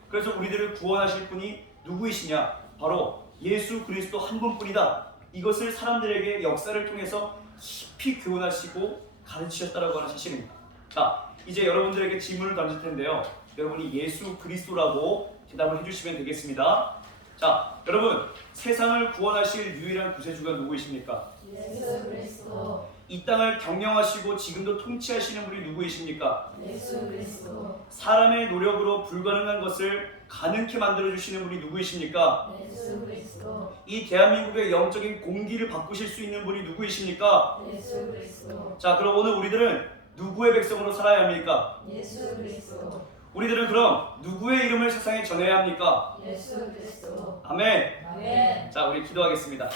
그래서 우리들을 구원하실 분이 누구이시냐? 바로 예수 그리스도 한 분뿐이다. 이것을 사람들에게 역사를 통해서 깊이 교훈하시고 가르치셨다라고 하는 사실입니다. 자, 이제 여러분들에게 질문을 던질 텐데요. 여러분이 예수 그리스도라고 대답을 해주시면 되겠습니다. 자, 여러분, 세상을 구원하실 유일한 구세주가 누구이십니까? 예수 그리스도. 이 땅을 경영하시고 지금도 통치하시는 분이 누구이십니까? 예수 그리스도. 사람의 노력으로 불가능한 것을 가능케 만들어주시는 분이 누구이십니까? 예수 그리스도. 이 대한민국의 영적인 공기를 바꾸실 수 있는 분이 누구이십니까? 예수 그리스도. 자, 그럼 오늘 우리들은 누구의 백성으로 살아야 합니까? 예수 그리스도. 우리들은 그럼 누구의 이름을 세상에 전해야 합니까? 예수 그리스도. 아멘. 아멘. 자, 우리 기도하겠습니다.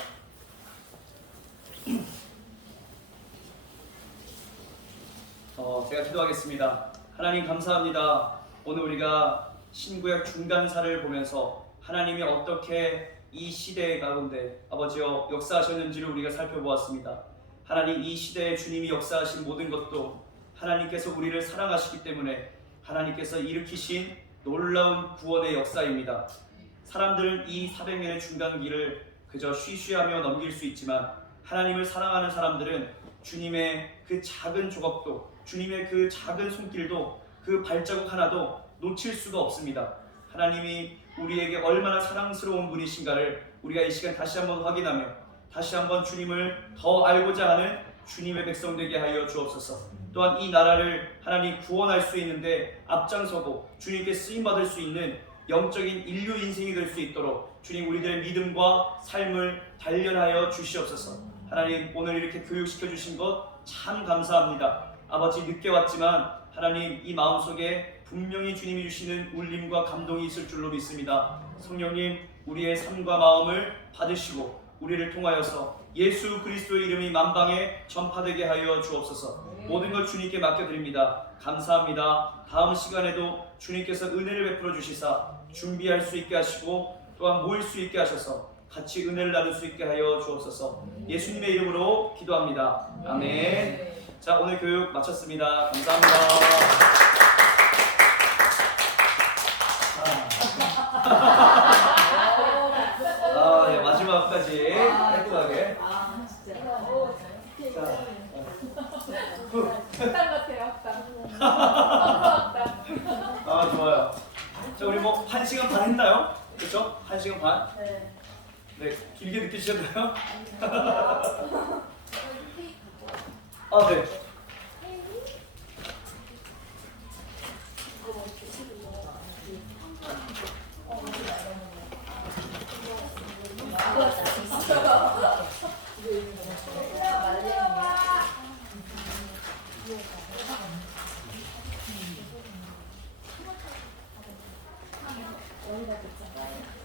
제가 기도하겠습니다. 하나님 감사합니다. 오늘 우리가 신구약 중간사를 보면서 하나님이 어떻게 이 시대 가운데 아버지여 역사하셨는지를 우리가 살펴보았습니다. 하나님, 이 시대에 주님이 역사하신 모든 것도 하나님께서 우리를 사랑하시기 때문에 하나님께서 일으키신 놀라운 구원의 역사입니다. 사람들은 이 400년의 중간기를 그저 쉬쉬하며 넘길 수 있지만 하나님을 사랑하는 사람들은 주님의 그 작은 조각도, 주님의 그 작은 손길도, 그 발자국 하나도 놓칠 수가 없습니다. 하나님이 우리에게 얼마나 사랑스러운 분이신가를 우리가 이 시간 다시 한번 확인하며 다시 한번 주님을 더 알고자 하는 주님의 백성 되게 하여 주옵소서. 또한 이 나라를 하나님 구원할 수 있는데 앞장서고 주님께 쓰임받을 수 있는 영적인 인류 인생이 될 수 있도록 주님 우리들의 믿음과 삶을 단련하여 주시옵소서. 하나님, 오늘 이렇게 교육시켜 주신 것 참 감사합니다. 아버지, 늦게 왔지만 하나님 이 마음속에 분명히 주님이 주시는 울림과 감동이 있을 줄로 믿습니다. 성령님, 우리의 삶과 마음을 받으시고 우리를 통하여서 예수 그리스도의 이름이 만방에 전파되게 하여 주옵소서. 모든 걸 주님께 맡겨드립니다. 감사합니다. 다음 시간에도 주님께서 은혜를 베풀어 주시사 준비할 수 있게 하시고 또한 모일 수 있게 하셔서 같이 은혜를 나눌 수 있게 하여 주옵소서. 예수님의 이름으로 기도합니다. 아멘. 자, 오늘 교육 마쳤습니다. 감사합니다. 예, 마지막까지 깔끔하게. 아 진짜. 자, 학당 같아요 학당. 학당. 아, 좋아요. 자, 우리 뭐 1시간 반 했나요? 그렇죠? 1시간 반. 네. 네, 길게 느끼셨나요? 아, 네. 어디다 뒀죠?